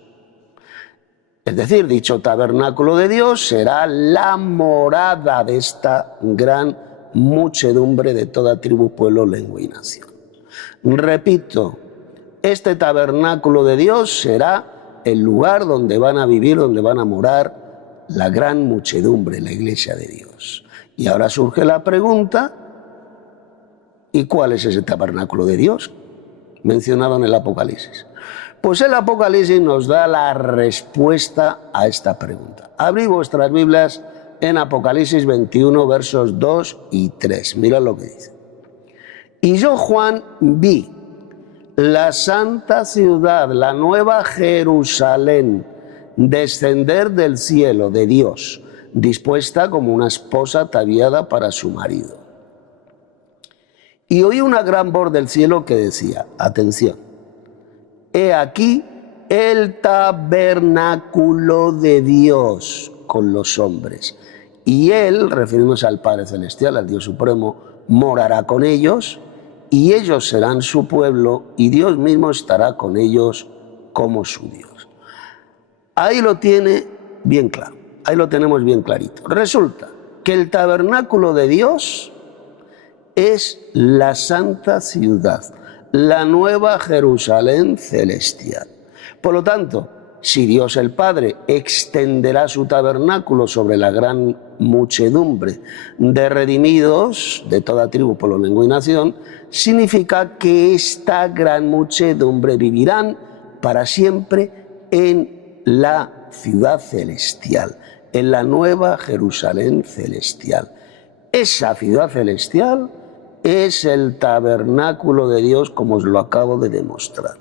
Es decir, dicho tabernáculo de Dios será la morada de esta gran muchedumbre de toda tribu, pueblo, lengua y nación. Repito, este tabernáculo de Dios será el lugar donde van a vivir, donde van a morar la gran muchedumbre, la iglesia de Dios. Y ahora surge la pregunta, ¿Y cuál es ese tabernáculo de Dios mencionado en el Apocalipsis? Pues el Apocalipsis nos da la respuesta a esta pregunta. Abrid vuestras Biblias en Apocalipsis 21, versos 2 y 3. Mirad lo que dice. Y yo, Juan, vi la santa ciudad, la nueva Jerusalén, descender del cielo de Dios, dispuesta como una esposa ataviada para su marido. Y oí una gran voz del cielo que decía, atención, he aquí el tabernáculo de Dios con los hombres. Y Él, refiriéndose al Padre Celestial, al Dios Supremo, morará con ellos, y ellos serán su pueblo, y Dios mismo estará con ellos como su Dios. Ahí lo tiene bien claro, ahí lo tenemos bien clarito. Resulta que el tabernáculo de Dios es la santa ciudad, la nueva Jerusalén celestial. Por lo tanto, si Dios el Padre extenderá su tabernáculo sobre la gran muchedumbre de redimidos de toda tribu, pueblo, lengua y nación, significa que esta gran muchedumbre vivirán para siempre en la ciudad celestial, en la nueva Jerusalén celestial. Esa ciudad celestial es el tabernáculo de Dios, como os lo acabo de demostrar.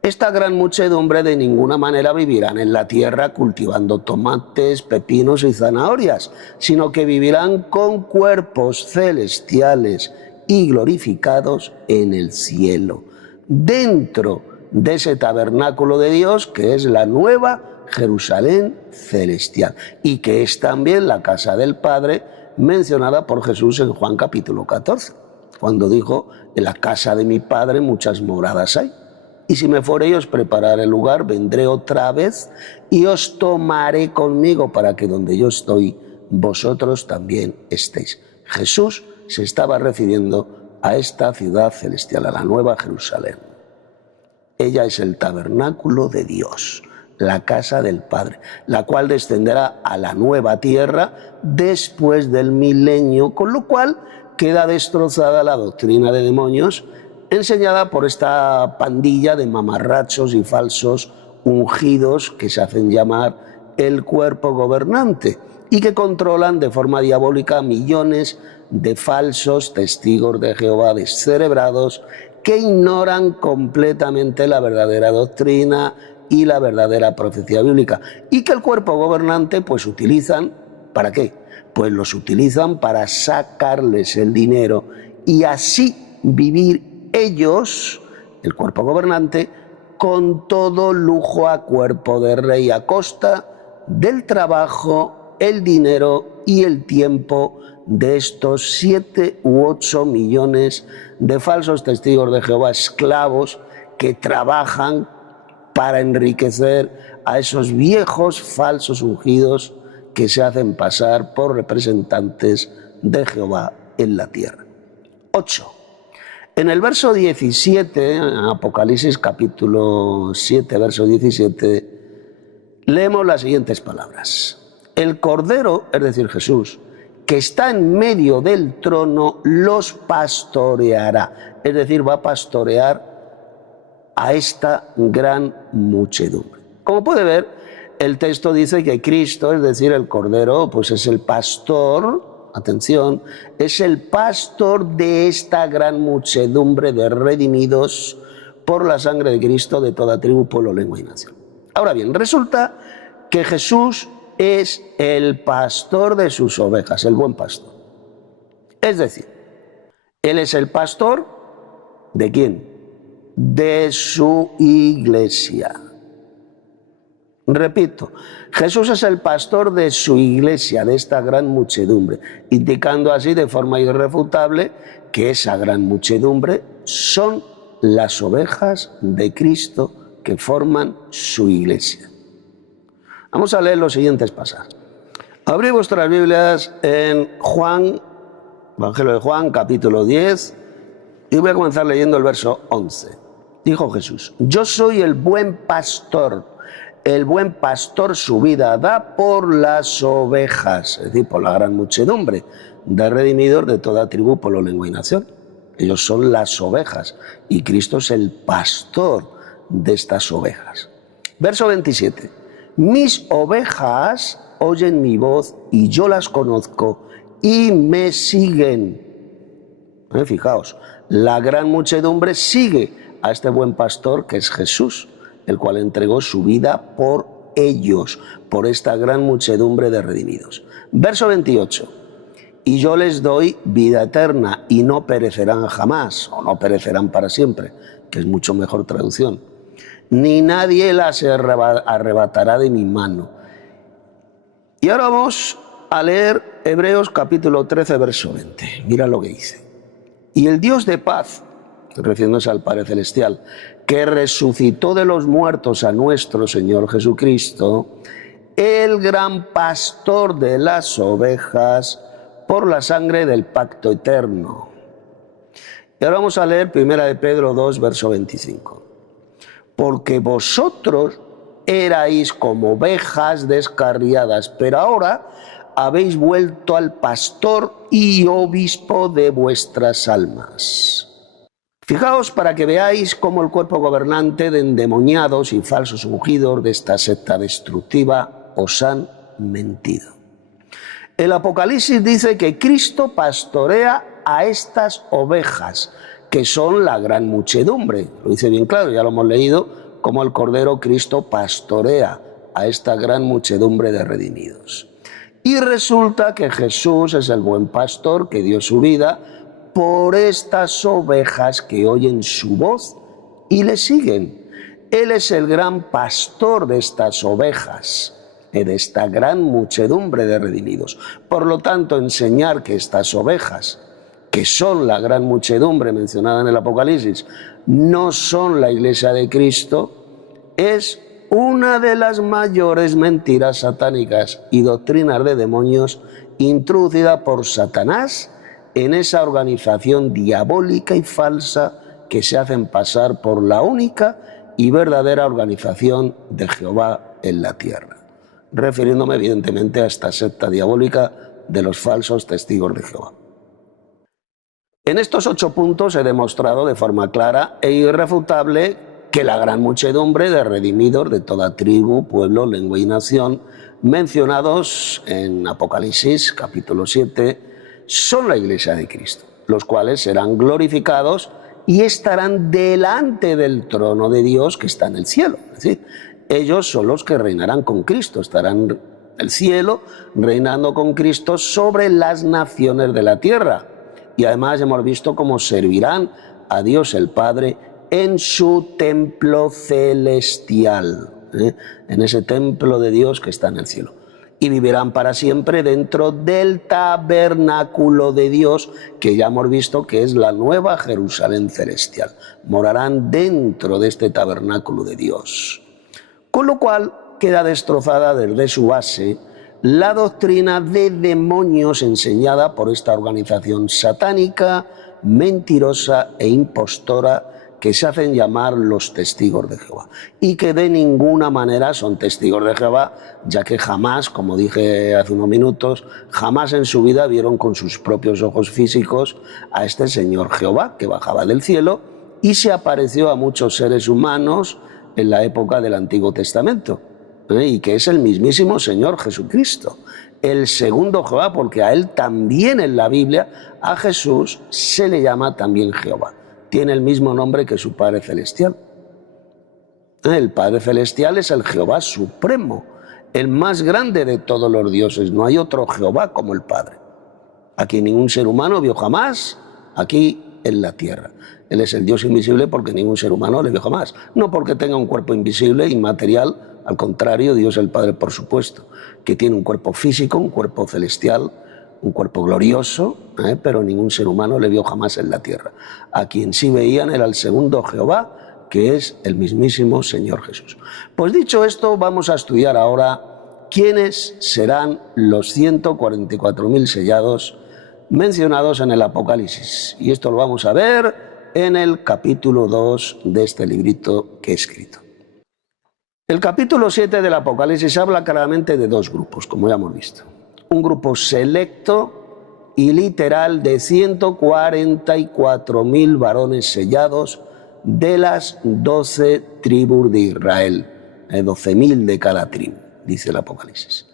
Esta gran muchedumbre de ninguna manera vivirán en la tierra cultivando tomates, pepinos y zanahorias, sino que vivirán con cuerpos celestiales y glorificados en el cielo, dentro de ese tabernáculo de Dios que es la nueva Jerusalén celestial y que es también la casa del Padre mencionada por Jesús en Juan capítulo 14, cuando dijo, en la casa de mi Padre muchas moradas hay. Y si me fuere y os prepararé el lugar, vendré otra vez y os tomaré conmigo para que donde yo estoy, vosotros también estéis. Jesús se estaba refiriendo a esta ciudad celestial, a la nueva Jerusalén. Ella es el tabernáculo de Dios, la casa del Padre, la cual descenderá a la nueva tierra después del milenio, con lo cual queda destrozada la doctrina de demonios enseñada por esta pandilla de mamarrachos y falsos ungidos que se hacen llamar el cuerpo gobernante y que controlan de forma diabólica a millones de falsos testigos de Jehová descerebrados que ignoran completamente la verdadera doctrina y la verdadera profecía bíblica, y que el cuerpo gobernante pues utilizan, ¿para qué? Pues los utilizan para sacarles el dinero y así vivir ellos, el cuerpo gobernante, con todo lujo a cuerpo de rey a costa del trabajo, el dinero y el tiempo de estos 7 u 8 millones de falsos testigos de Jehová, esclavos que trabajan para enriquecer a esos viejos falsos ungidos que se hacen pasar por representantes de Jehová en la tierra. 8. En el verso 17, Apocalipsis capítulo 7, verso 17, leemos las siguientes palabras. El Cordero, es decir, Jesús, que está en medio del trono, los pastoreará. Es decir, va a pastorear a esta gran muchedumbre. Como puede ver, el texto dice que Cristo, es decir, el Cordero, pues es el pastor. Atención, es el pastor de esta gran muchedumbre de redimidos por la sangre de Cristo de toda tribu, pueblo, lengua y nación. Ahora bien, resulta que Jesús es el pastor de sus ovejas, el buen pastor. Es decir, Él es el pastor ¿de quién? De su iglesia. Repito, Jesús es el pastor de su iglesia, de esta gran muchedumbre, indicando así de forma irrefutable que esa gran muchedumbre son las ovejas de Cristo que forman su iglesia. Vamos a leer los siguientes pasajes. Abrid vuestras Biblias en Juan, Evangelio de Juan, capítulo 10, y voy a comenzar leyendo el verso 11. Dijo Jesús, yo soy el buen pastor. El buen pastor su vida da por las ovejas, es decir, por la gran muchedumbre de redimidos de toda tribu, pueblo, lengua y nación. Ellos son las ovejas y Cristo es el pastor de estas ovejas. Verso 27. Mis ovejas oyen mi voz y yo las conozco y me siguen. Fijaos, la gran muchedumbre sigue a este buen pastor que es Jesús, el cual entregó su vida por ellos, por esta gran muchedumbre de redimidos. Verso 28. Y yo les doy vida eterna y no perecerán jamás, o no perecerán para siempre, que es mucho mejor traducción. Ni nadie las arrebatará de mi mano. Y ahora vamos a leer Hebreos capítulo 13, verso 20. Mira lo que dice. Y el Dios de paz, refiriéndose al Padre Celestial, que resucitó de los muertos a nuestro Señor Jesucristo, el gran pastor de las ovejas, por la sangre del pacto eterno. Y ahora vamos a leer 1 de Pedro 2, verso 25. Porque vosotros erais como ovejas descarriadas, pero ahora habéis vuelto al pastor y obispo de vuestras almas. Fijaos para que veáis cómo el cuerpo gobernante de endemoniados y falsos ungidos de esta secta destructiva os han mentido. El Apocalipsis dice que Cristo pastorea a estas ovejas, que son la gran muchedumbre. Lo dice bien claro, ya lo hemos leído, como el Cordero Cristo pastorea a esta gran muchedumbre de redimidos. Y resulta que Jesús es el buen pastor que dio su vida por estas ovejas que oyen su voz y le siguen. Él es el gran pastor de estas ovejas, de esta gran muchedumbre de redimidos. Por lo tanto, enseñar que estas ovejas, que son la gran muchedumbre mencionada en el Apocalipsis, no son la Iglesia de Cristo, es una de las mayores mentiras satánicas y doctrinas de demonios introducida por Satanás en esa organización diabólica y falsa que se hacen pasar por la única y verdadera organización de Jehová en la tierra. Refiriéndome evidentemente a esta secta diabólica de los falsos testigos de Jehová. En estos 8 puntos he demostrado de forma clara e irrefutable que la gran muchedumbre de redimidos de toda tribu, pueblo, lengua y nación mencionados en Apocalipsis capítulo 7 son la Iglesia de Cristo, los cuales serán glorificados y estarán delante del trono de Dios que está en el cielo. Es decir, ellos son los que reinarán con Cristo, estarán en el cielo reinando con Cristo sobre las naciones de la tierra. Y además hemos visto cómo servirán a Dios el Padre en su templo celestial, en ese templo de Dios que está en el cielo. Y vivirán para siempre dentro del tabernáculo de Dios, que ya hemos visto que es la nueva Jerusalén celestial. Morarán dentro de este tabernáculo de Dios. Con lo cual queda destrozada desde su base la doctrina de demonios enseñada por esta organización satánica, mentirosa e impostora que se hacen llamar los testigos de Jehová y que de ninguna manera son testigos de Jehová, ya que jamás, como dije hace unos minutos, jamás en su vida vieron con sus propios ojos físicos a este Señor Jehová que bajaba del cielo y se apareció a muchos seres humanos en la época del Antiguo Testamento, y que es el mismísimo Señor Jesucristo, el segundo Jehová, porque a él también en la Biblia, a Jesús se le llama también Jehová. Tiene el mismo nombre que su Padre Celestial. El Padre Celestial es el Jehová supremo, el más grande de todos los dioses. No hay otro Jehová como el Padre, a quien ningún ser humano vio jamás aquí en la tierra. Él es el Dios invisible porque ningún ser humano le vio jamás. No porque tenga un cuerpo invisible, inmaterial, al contrario, Dios el Padre, por supuesto, que tiene un cuerpo físico, un cuerpo celestial, un cuerpo glorioso, pero ningún ser humano le vio jamás en la tierra. A quien sí veían era el segundo Jehová, que es el mismísimo Señor Jesús. Pues dicho esto, vamos a estudiar ahora quiénes serán los 144.000 sellados mencionados en el Apocalipsis. Y esto lo vamos a ver en el capítulo 2 de este librito que he escrito. El capítulo 7 del Apocalipsis habla claramente de 2 grupos, como ya hemos visto. Un grupo selecto y literal de 144.000 varones sellados de las 12 tribus de Israel, 12.000 de cada tribu, dice el Apocalipsis.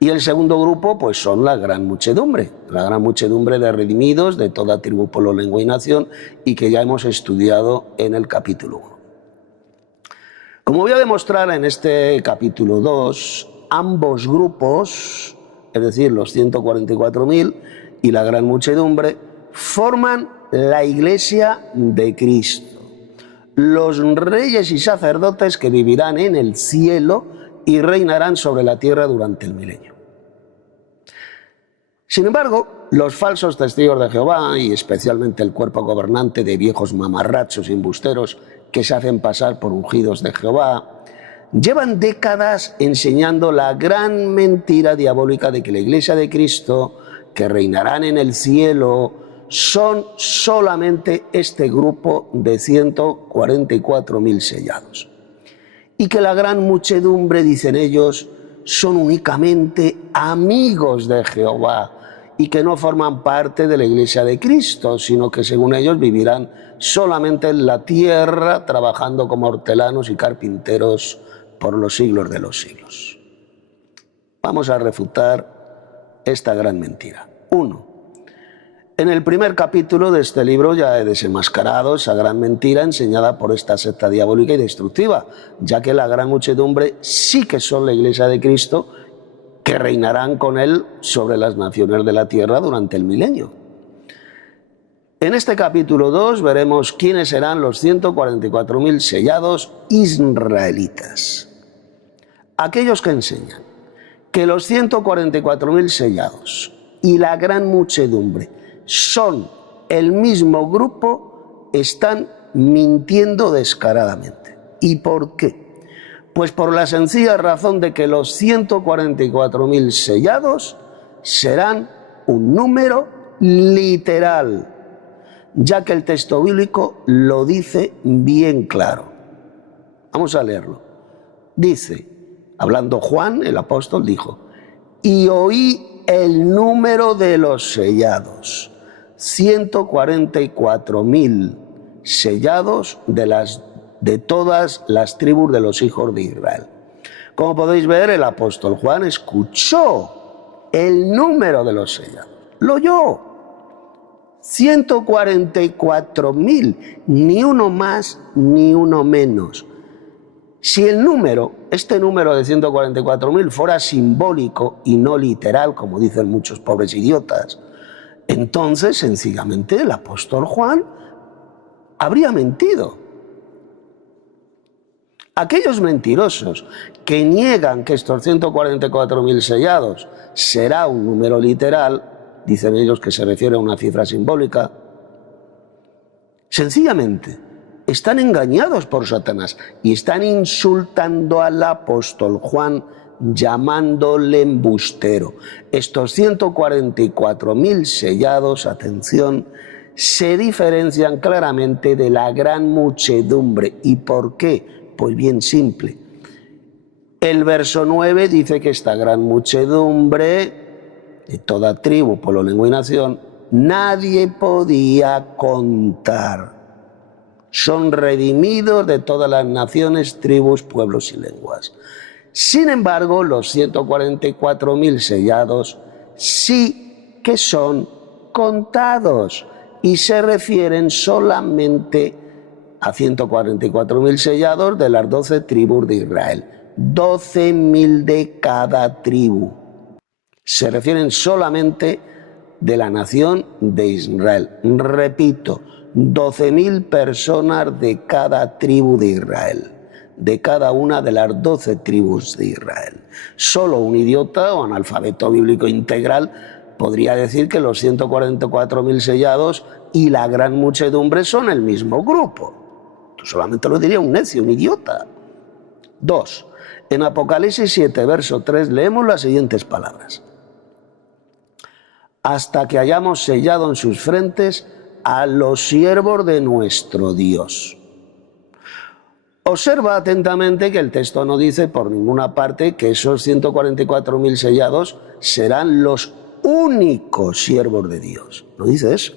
Y el segundo grupo, pues son la gran muchedumbre de redimidos de toda tribu, pueblo, lengua y nación, y que ya hemos estudiado en el capítulo 1. Como voy a demostrar en este capítulo 2, ambos grupos, es decir, los 144.000 y la gran muchedumbre, forman la Iglesia de Cristo, los reyes y sacerdotes que vivirán en el cielo y reinarán sobre la tierra durante el milenio. Sin embargo, los falsos testigos de Jehová, y especialmente el cuerpo gobernante de viejos mamarrachos y embusteros que se hacen pasar por ungidos de Jehová, llevan décadas enseñando la gran mentira diabólica de que la Iglesia de Cristo, que reinarán en el cielo, son solamente este grupo de 144.000 sellados. Y que la gran muchedumbre, dicen ellos, son únicamente amigos de Jehová y que no forman parte de la Iglesia de Cristo, sino que según ellos vivirán solamente en la tierra trabajando como hortelanos y carpinteros por los siglos de los siglos. Vamos a refutar esta gran mentira. 1. En el primer capítulo de este libro ya he desenmascarado esa gran mentira enseñada por esta secta diabólica y destructiva, ya que la gran muchedumbre sí que son la Iglesia de Cristo, que reinarán con él sobre las naciones de la tierra durante el milenio. En este capítulo 2 veremos quiénes serán los 144.000 sellados israelitas. Aquellos que enseñan que los 144.000 sellados y la gran muchedumbre son el mismo grupo, están mintiendo descaradamente. ¿Y por qué? Pues por la sencilla razón de que los 144.000 sellados serán un número literal, ya que el texto bíblico lo dice bien claro. Vamos a leerlo. Dice, hablando Juan, el apóstol, dijo: y oí el número de los sellados, 144.000 sellados de todas las tribus de los hijos de Israel. Como podéis ver, el apóstol Juan escuchó el número de los sellados, lo oyó. 144.000, ni uno más ni uno menos. Si el número, este número de 144.000 fuera simbólico y no literal, como dicen muchos pobres idiotas, entonces sencillamente el apóstol Juan habría mentido. Aquellos mentirosos que niegan que estos 144.000 sellados será un número literal, dicen ellos que se refiere a una cifra simbólica, sencillamente están engañados por Satanás y están insultando al apóstol Juan, llamándole embustero. Estos 144.000 sellados, atención, se diferencian claramente de la gran muchedumbre. ¿Y por qué? Pues bien simple. El verso 9 dice que esta gran muchedumbre de toda tribu, pueblo, lengua y nación, nadie podía contar. Son redimidos de todas las naciones, tribus, pueblos y lenguas. Sin embargo, los 144.000 sellados sí que son contados y se refieren solamente a 144.000 sellados de las 12 tribus de Israel. 12.000 de cada tribu. Se refieren solamente de la nación de Israel. Repito, 12.000 personas de cada tribu de Israel, de cada una de las 12 tribus de Israel. Solo un idiota o analfabeto bíblico integral podría decir que los 144.000 sellados y la gran muchedumbre son el mismo grupo. Solamente lo diría un necio, un idiota. 2. En Apocalipsis 7, verso 3, leemos las siguientes palabras: hasta que hayamos sellado en sus frentes a los siervos de nuestro Dios. Observa atentamente que el texto no dice por ninguna parte que esos 144.000 sellados serán los únicos siervos de Dios. No dice eso.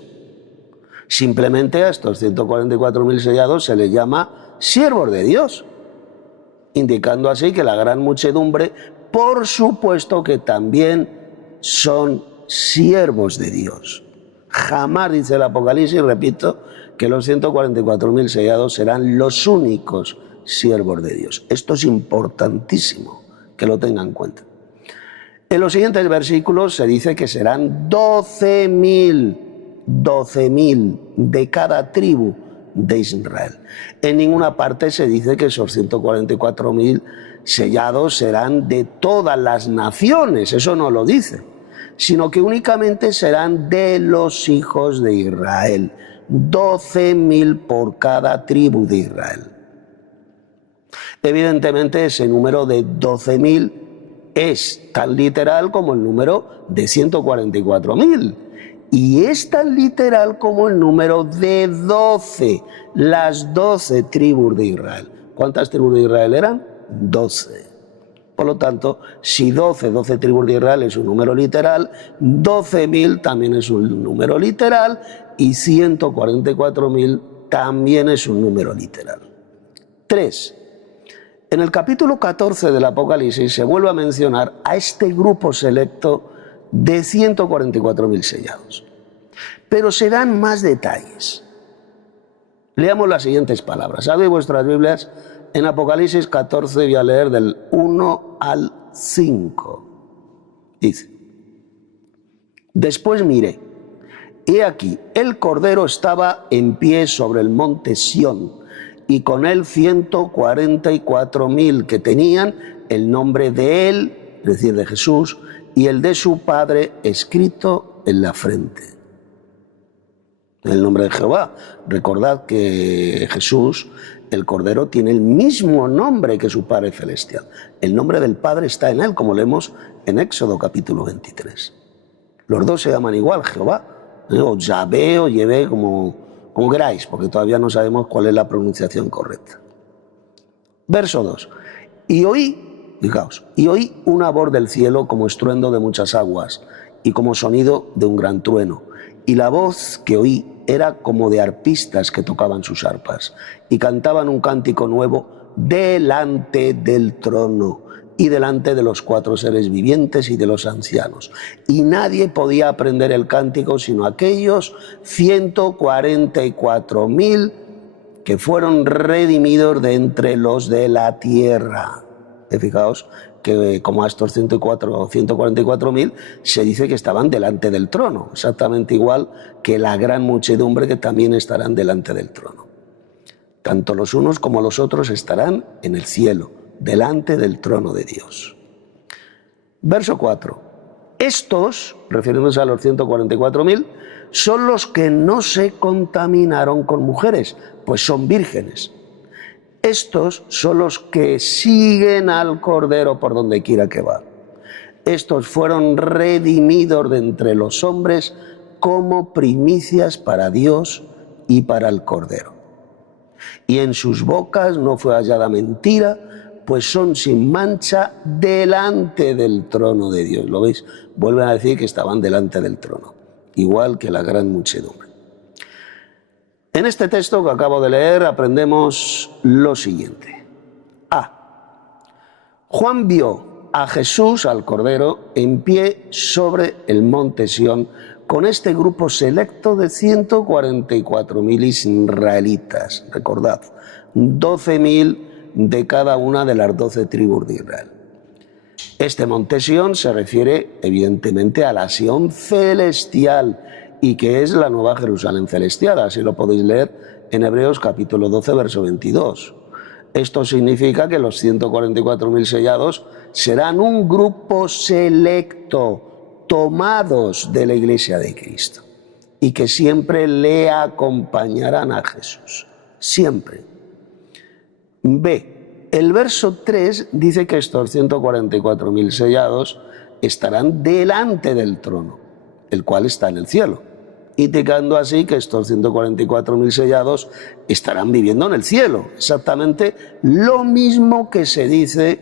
Simplemente a estos 144.000 sellados se les llama siervos de Dios, indicando así que la gran muchedumbre, por supuesto que también son siervos de Dios. Jamás dice el Apocalipsis, repito, que los 144.000 sellados serán los únicos siervos de Dios. Esto es importantísimo que lo tengan en cuenta. En los siguientes versículos se dice que serán 12.000 de cada tribu de Israel. En ninguna parte se dice que esos 144.000 sellados serán de todas las naciones, eso no lo dice, sino que únicamente serán de los hijos de Israel, 12.000 por cada tribu de Israel. Evidentemente ese número de 12.000 es tan literal como el número de 144.000 y es tan literal como el número de 12, las 12 tribus de Israel. ¿Cuántas tribus de Israel eran? 12. Por lo tanto, si 12 tribus de Israel es un número literal, 12.000 también es un número literal y 144.000 también es un número literal. 3. En el capítulo 14 del Apocalipsis se vuelve a mencionar a este grupo selecto de 144.000 sellados. Pero se dan más detalles. Leamos las siguientes palabras. Abrid vuestras Biblias en Apocalipsis 14, voy a leer del 1 al 5. Dice: Después miré, he aquí, el Cordero estaba en pie sobre el monte Sión, y con él 144.000 que tenían el nombre de él, es decir, de Jesús, y el de su Padre escrito en la frente. El nombre de Jehová. Recordad que Jesús, el Cordero, tiene el mismo nombre que su Padre Celestial. El nombre del Padre está en él, como leemos en Éxodo capítulo 23. Los dos se llaman igual, Jehová, o Yahvé o Yevé, como queráis, porque todavía no sabemos cuál es la pronunciación correcta. Verso 2. Y oí, fijaos, y oí una voz del cielo como estruendo de muchas aguas y como sonido de un gran trueno. Y la voz que oí era como de arpistas que tocaban sus arpas y cantaban un cántico nuevo delante del trono y delante de los 4 seres vivientes y de los ancianos. Y nadie podía aprender el cántico sino aquellos 144.000 que fueron redimidos de entre los de la tierra. Fijaos que como a estos 144.000 se dice que estaban delante del trono, exactamente igual que la gran muchedumbre que también estarán delante del trono. Tanto los unos como los otros estarán en el cielo, delante del trono de Dios. Verso 4. Estos, refiriéndose a los 144.000, son los que no se contaminaron con mujeres, pues son vírgenes. Estos son los que siguen al Cordero por donde quiera que va. Estos fueron redimidos de entre los hombres como primicias para Dios y para el Cordero. Y en sus bocas no fue hallada mentira, pues son sin mancha delante del trono de Dios. ¿Lo veis? Vuelven a decir que estaban delante del trono, igual que la gran muchedumbre. En este texto que acabo de leer aprendemos lo siguiente. A. Juan vio a Jesús, al Cordero, en pie sobre el monte Sión, con este grupo selecto de 144.000 israelitas. Recordad, 12.000 de cada una de las 12 tribus de Israel. Este monte Sión se refiere evidentemente a la Sión celestial y que es la nueva Jerusalén celestial, así lo podéis leer en Hebreos capítulo 12, verso 22. Esto significa que los 144.000 sellados serán un grupo selecto, tomados de la Iglesia de Cristo, y que siempre le acompañarán a Jesús, siempre. B. El verso 3 dice que estos 144.000 sellados estarán delante del trono, el cual está en el cielo, indicando así que estos 144.000 sellados estarán viviendo en el cielo. Exactamente lo mismo se dice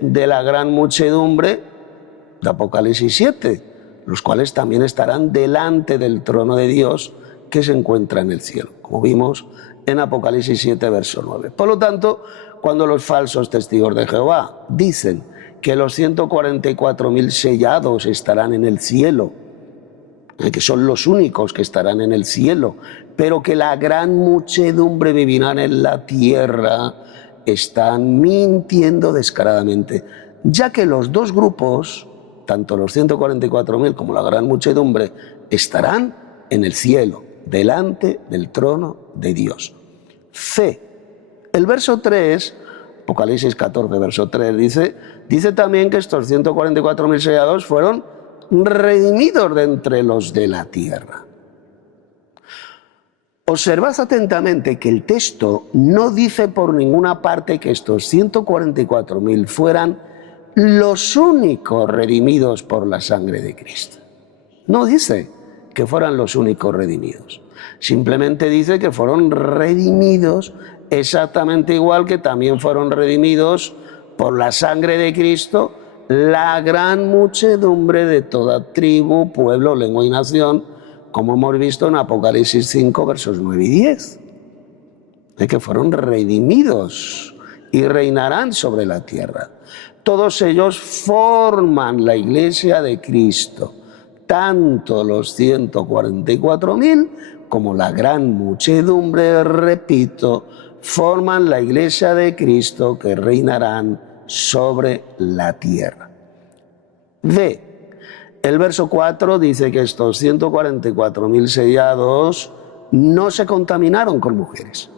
de la gran muchedumbre de Apocalipsis 7, los cuales también estarán delante del trono de Dios que se encuentra en el cielo, como vimos en Apocalipsis 7, verso 9. Por lo tanto, cuando los falsos testigos de Jehová dicen que los 144.000 sellados estarán en el cielo, que son los únicos que estarán en el cielo, pero que la gran muchedumbre vivirán en la tierra, están mintiendo descaradamente, ya que los dos grupos, tanto los 144.000 como la gran muchedumbre, estarán en el cielo, delante del trono de Dios. C. El verso 3, Apocalipsis 14, verso 3, dice también que estos 144.000 sellados fueron redimidos de entre los de la tierra. Observad atentamente que el texto no dice por ninguna parte que estos 144.000 fueran los únicos redimidos por la sangre de Cristo. No dice que fueran los únicos redimidos. Simplemente dice que fueron redimidos exactamente igual que también fueron redimidos por la sangre de Cristo la gran muchedumbre de toda tribu, pueblo, lengua y nación, como hemos visto en Apocalipsis 5, versos 9 y 10. De que fueron redimidos y reinarán sobre la tierra. Todos ellos forman la iglesia de Cristo, tanto los 144.000 como la gran muchedumbre, repito, forman la iglesia de Cristo que reinarán sobre la tierra. D. El verso 4 dice que estos 144.000 sellados no se contaminaron con mujeres.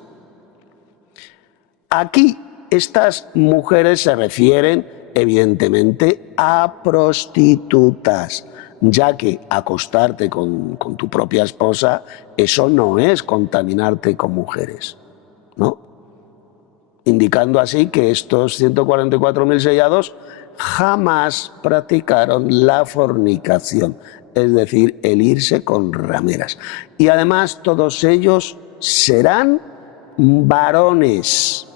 Aquí estas mujeres se refieren evidentemente a prostitutas, ya que acostarte con tu propia esposa, eso no es contaminarte con mujeres, ¿no? Indicando así que estos 144.000 sellados jamás practicaron la fornicación, es decir, el irse con rameras. Y además todos ellos serán varones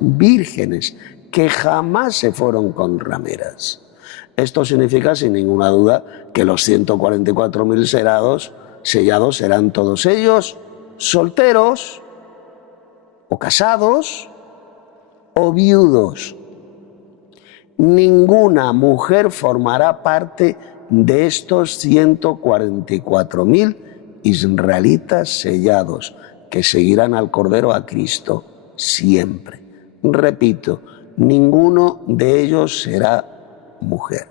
vírgenes, que jamás se fueron con rameras. Esto significa sin ninguna duda que los 144.000 sellados serán todos ellos solteros o casados o viudos. Ninguna mujer formará parte de estos 144.000 israelitas sellados que seguirán al Cordero, a Cristo, siempre. Repito, ninguno de ellos será mujer.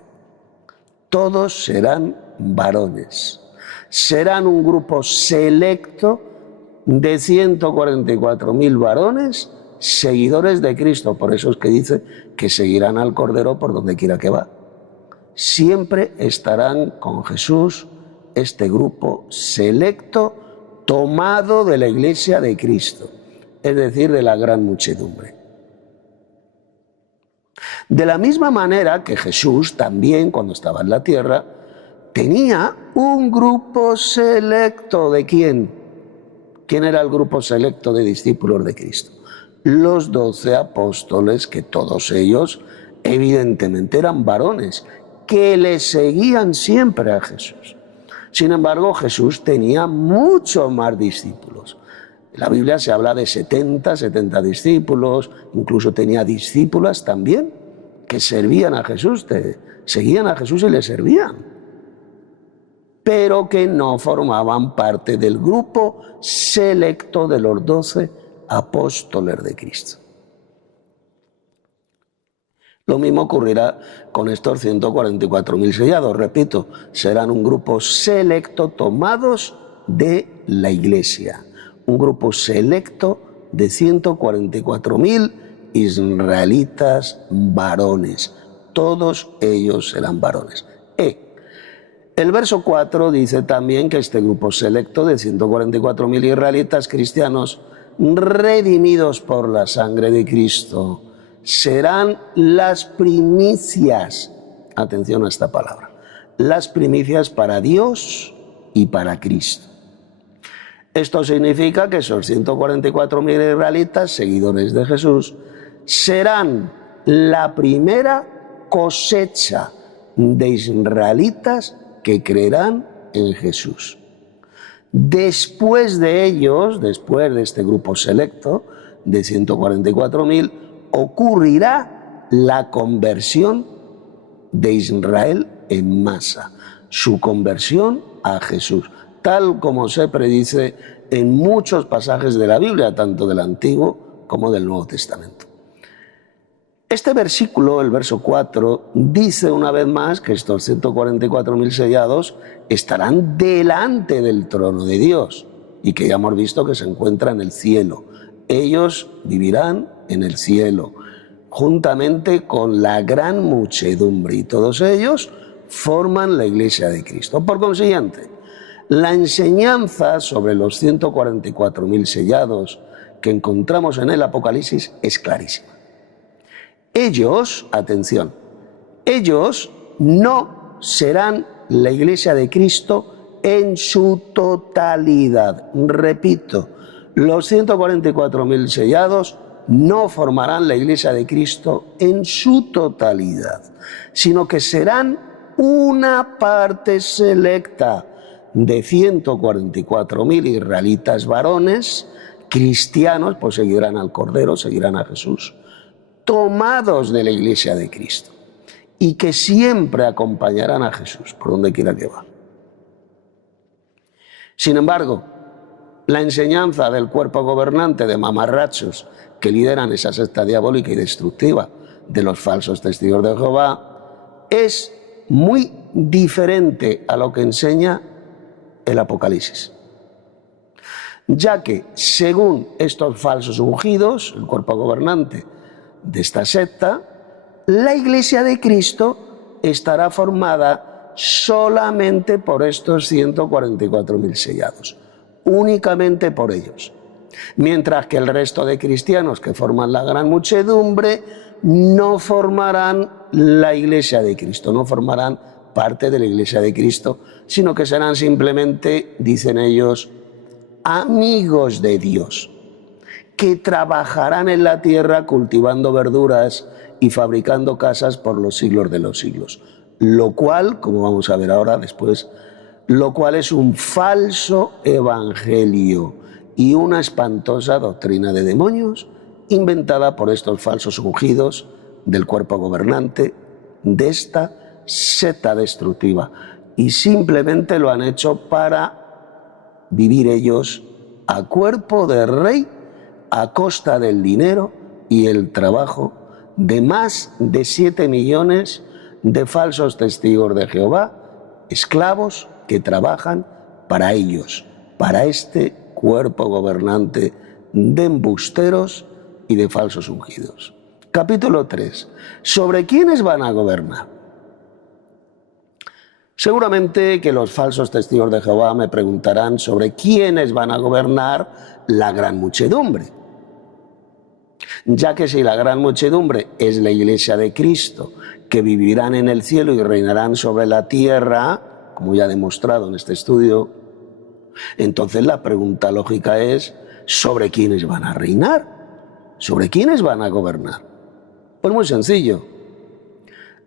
Todos serán varones. Serán un grupo selecto de 144.000 varones seguidores de Cristo. Por eso es que dice que seguirán al Cordero por donde quiera que va. Siempre estarán con Jesús, este grupo selecto tomado de la iglesia de Cristo, es decir, de la gran muchedumbre. De la misma manera que Jesús también, cuando estaba en la tierra, tenía un grupo selecto. ¿De quién? ¿Quién era el grupo selecto de discípulos de Cristo? Los 12 apóstoles, que todos ellos evidentemente eran varones, que le seguían siempre a Jesús. Sin embargo, Jesús tenía muchos más discípulos. En la Biblia se habla de 70 discípulos, incluso tenía discípulas también que servían a Jesús, seguían a Jesús y le servían, pero que no formaban parte del grupo selecto de los 12 apóstoles de Cristo. Lo mismo ocurrirá con estos 144.000 sellados. Repito, serán un grupo selecto tomados de la iglesia. Un grupo selecto de 144.000 israelitas varones. Todos ellos serán varones. El verso 4 dice también que este grupo selecto de 144.000 israelitas cristianos redimidos por la sangre de Cristo serán las primicias. Atención a esta palabra. Las primicias para Dios y para Cristo. Esto significa que esos 144.000 israelitas, seguidores de Jesús, serán la primera cosecha de israelitas que creerán en Jesús. Después de ellos, después de este grupo selecto de 144.000, ocurrirá la conversión de Israel en masa, su conversión a Jesús, tal como se predice en muchos pasajes de la Biblia, tanto del Antiguo como del Nuevo Testamento. Este versículo, el verso 4, dice una vez más que estos 144.000 sellados estarán delante del trono de Dios y que ya hemos visto que se encuentra en el cielo. Ellos vivirán en el cielo, juntamente con la gran muchedumbre, y todos ellos forman la Iglesia de Cristo. Por consiguiente, la enseñanza sobre los 144.000 sellados que encontramos en el Apocalipsis es clarísima. Ellos, atención, ellos no serán la Iglesia de Cristo en su totalidad. Repito, los 144.000 sellados no formarán la Iglesia de Cristo en su totalidad, sino que serán una parte selecta de 144.000 israelitas varones, cristianos, pues seguirán al Cordero, seguirán a Jesús, tomados de la Iglesia de Cristo y que siempre acompañarán a Jesús por donde quiera que va. Sin embargo, la enseñanza del cuerpo gobernante de mamarrachos que lideran esa secta diabólica y destructiva de los falsos testigos de Jehová es muy diferente a lo que enseña el Apocalipsis, ya que según estos falsos ungidos, el cuerpo gobernante de esta secta, la Iglesia de Cristo estará formada solamente por estos 144.000 sellados, únicamente por ellos, mientras que el resto de cristianos que forman la gran muchedumbre no formarán la Iglesia de Cristo, no formarán parte de la Iglesia de Cristo, sino que serán simplemente, dicen ellos, amigos de Dios, que trabajarán en la tierra cultivando verduras y fabricando casas por los siglos de los siglos. Lo cual, como vamos a ver ahora después, lo cual es un falso evangelio y una espantosa doctrina de demonios inventada por estos falsos ungidos del cuerpo gobernante de esta secta destructiva. Y simplemente lo han hecho para vivir ellos a cuerpo de rey a costa del dinero y el trabajo de más de 7 millones de falsos testigos de Jehová, esclavos que trabajan para ellos, para este cuerpo gobernante de embusteros y de falsos ungidos. Capítulo 3. ¿Sobre quiénes van a gobernar? Seguramente que los falsos testigos de Jehová me preguntarán sobre quiénes van a gobernar la gran muchedumbre, ya que si la gran muchedumbre es la Iglesia de Cristo, que vivirán en el cielo y reinarán sobre la tierra, como ya he demostrado en este estudio, entonces la pregunta lógica es, ¿sobre quiénes van a reinar? ¿Sobre quiénes van a gobernar? Pues muy sencillo.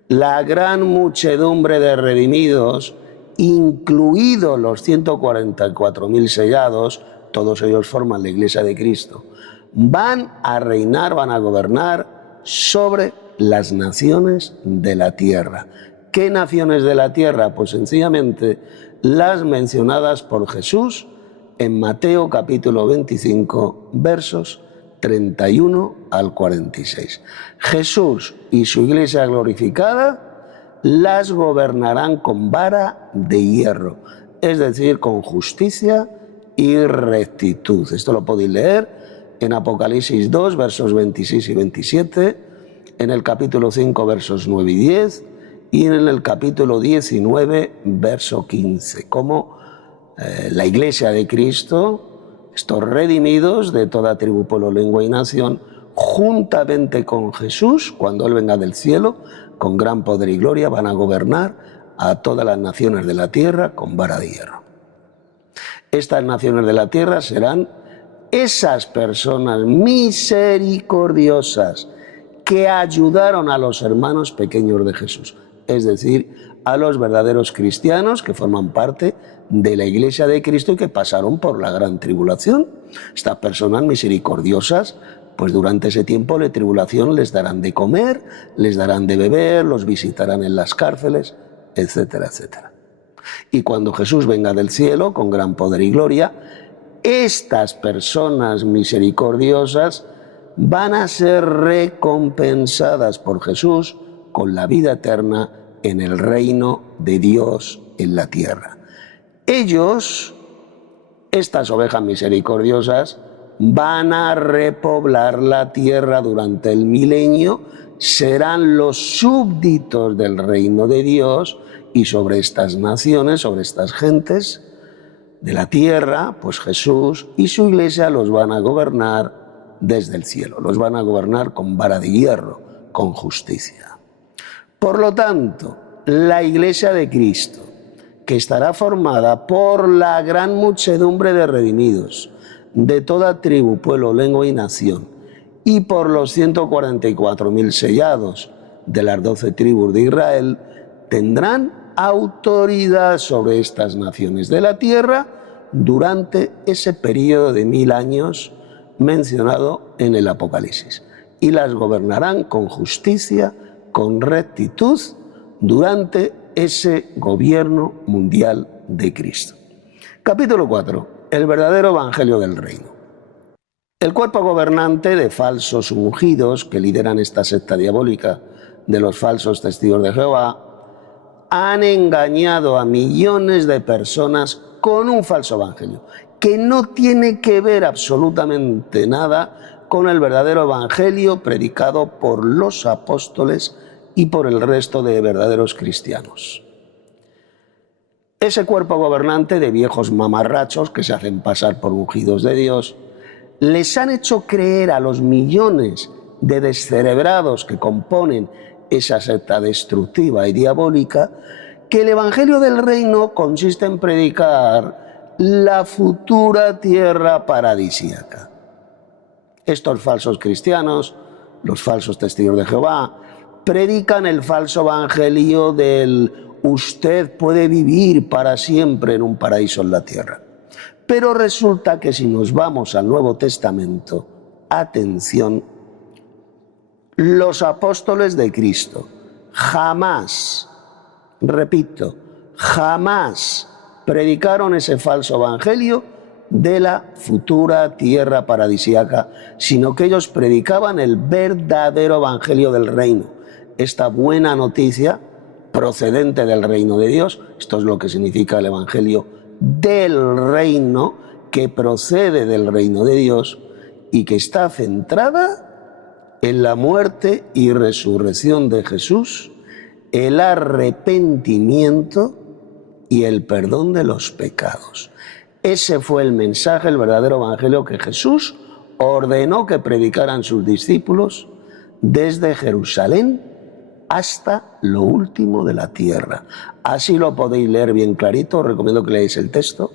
La gran muchedumbre de redimidos, incluidos los 144.000 sellados, todos ellos forman la Iglesia de Cristo, van a reinar, van a gobernar sobre las naciones de la tierra. ¿Qué naciones de la tierra? Pues sencillamente las mencionadas por Jesús en Mateo capítulo 25, versos 31 al 46. Jesús y su Iglesia glorificada las gobernarán con vara de hierro, es decir, con justicia y rectitud. Esto lo podéis leer en Apocalipsis 2, versos 26 y 27, en el capítulo 5, versos 9 y 10, y en el capítulo 19, verso 15, como la Iglesia de Cristo, estos redimidos de toda tribu, pueblo, lengua y nación, juntamente con Jesús, cuando Él venga del cielo, con gran poder y gloria, van a gobernar a todas las naciones de la tierra con vara de hierro. Estas naciones de la tierra serán esas personas misericordiosas que ayudaron a los hermanos pequeños de Jesús, es decir, a los verdaderos cristianos que forman parte de la Iglesia de Cristo y que pasaron por la gran tribulación. Estas personas misericordiosas, pues durante ese tiempo de tribulación les darán de comer, les darán de beber, los visitarán en las cárceles, etcétera, etcétera. Y cuando Jesús venga del cielo con gran poder y gloria, estas personas misericordiosas van a ser recompensadas por Jesús con la vida eterna en el reino de Dios en la tierra. Ellos, estas ovejas misericordiosas, van a repoblar la tierra durante el milenio, serán los súbditos del reino de Dios, y sobre estas naciones, sobre estas gentes de la tierra, pues Jesús y su iglesia los van a gobernar desde el cielo, los van a gobernar con vara de hierro, con justicia. Por lo tanto, la iglesia de Cristo, que estará formada por la gran muchedumbre de redimidos, de toda tribu, pueblo, lengua y nación, y por los 144.000 sellados de las 12 tribus de Israel, tendrán autoridad sobre estas naciones de la tierra durante ese periodo de 1000 años mencionado en el Apocalipsis, y las gobernarán con justicia, con rectitud, durante ese gobierno mundial de Cristo. Capítulo 4. El verdadero evangelio del reino. El cuerpo gobernante de falsos ungidos que lideran esta secta diabólica de los falsos testigos de Jehová han engañado a millones de personas con un falso evangelio que no tiene que ver absolutamente nada con el verdadero evangelio predicado por los apóstoles y por el resto de verdaderos cristianos. Ese cuerpo gobernante de viejos mamarrachos que se hacen pasar por ungidos de Dios les han hecho creer a los millones de descerebrados que componen esa secta destructiva y diabólica que el evangelio del reino consiste en predicar la futura tierra paradisíaca. Estos falsos cristianos, los falsos testigos de Jehová, predican el falso evangelio del usted puede vivir para siempre en un paraíso en la tierra. Pero resulta que si nos vamos al Nuevo Testamento, atención, los apóstoles de Cristo jamás, repito, jamás predicaron ese falso evangelio de la futura tierra paradisíaca, sino que ellos predicaban el verdadero evangelio del reino, esta buena noticia procedente del reino de Dios. Esto es lo que significa el evangelio del reino, que procede del reino de Dios y que está centrada en la muerte y resurrección de Jesús, el arrepentimiento y el perdón de los pecados. Ese fue el mensaje, el verdadero evangelio que Jesús ordenó que predicaran sus discípulos desde Jerusalén hasta lo último de la tierra. Así lo podéis leer bien clarito, os recomiendo que leáis el texto,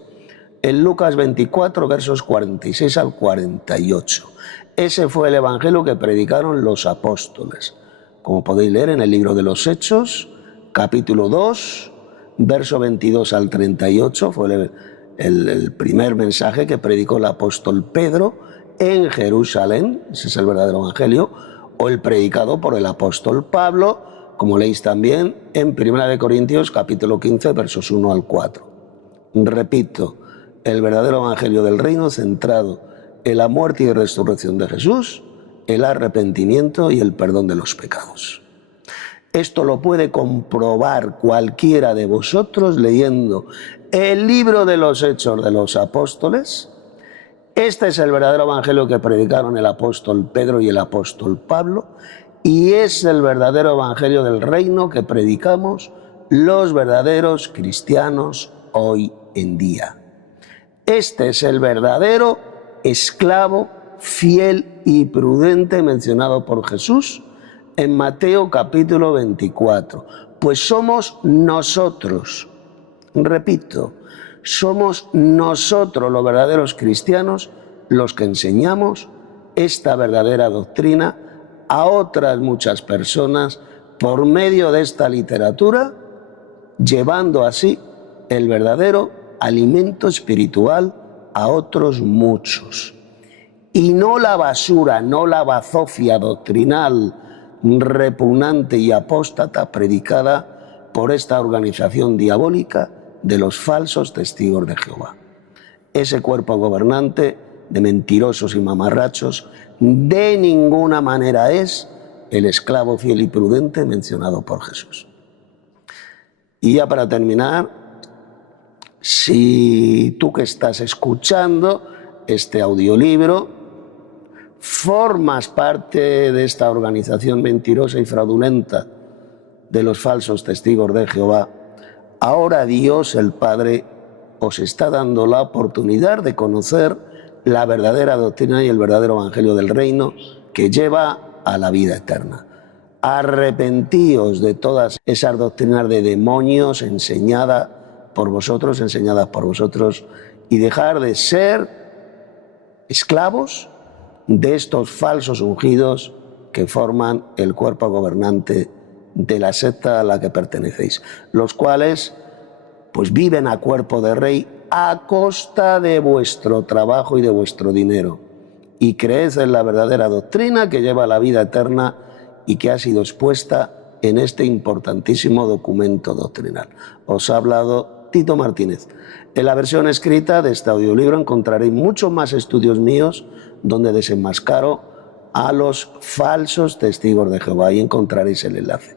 en Lucas 24, versos 46 al 48. Ese fue el evangelio que predicaron los apóstoles, como podéis leer en el libro de los Hechos, capítulo 2, verso 22 al 38, fue el primer mensaje que predicó el apóstol Pedro en Jerusalén, ese es el verdadero evangelio, o el predicado por el apóstol Pablo, como leéis también en 1 Corintios capítulo 15, versos 1 al 4. Repito, el verdadero evangelio del reino centrado en la muerte y resurrección de Jesús, el arrepentimiento y el perdón de los pecados. Esto lo puede comprobar cualquiera de vosotros leyendo el libro de los Hechos de los Apóstoles. Este es el verdadero evangelio que predicaron el apóstol Pedro y el apóstol Pablo, y es el verdadero evangelio del reino que predicamos los verdaderos cristianos hoy en día. Este es el verdadero esclavo fiel y prudente mencionado por Jesús en Mateo capítulo 24. Pues somos nosotros, repito, somos nosotros los verdaderos cristianos los que enseñamos esta verdadera doctrina a otras muchas personas por medio de esta literatura, llevando así el verdadero alimento espiritual a otros muchos. Y no la basura, no la bazofia doctrinal repugnante y apóstata predicada por esta organización diabólica de los falsos testigos de Jehová. Ese cuerpo gobernante de mentirosos y mamarrachos de ninguna manera es el esclavo fiel y prudente mencionado por Jesús. Y ya para terminar, si tú que estás escuchando este audiolibro formas parte de esta organización mentirosa y fraudulenta de los falsos testigos de Jehová, ahora Dios el Padre os está dando la oportunidad de conocer la verdadera doctrina y el verdadero evangelio del reino que lleva a la vida eterna. Arrepentíos de todas esas doctrinas de demonios enseñadas por vosotros, y dejar de ser esclavos de estos falsos ungidos que forman el cuerpo gobernante de la secta a la que pertenecéis, los cuales pues viven a cuerpo de rey a costa de vuestro trabajo y de vuestro dinero, y creed en la verdadera doctrina que lleva a la vida eterna y que ha sido expuesta en este importantísimo documento doctrinal. Os ha hablado Tito Martínez. En la versión escrita de este audiolibro encontraréis muchos más estudios míos donde desenmascaro a los falsos testigos de Jehová, y encontraréis el enlace.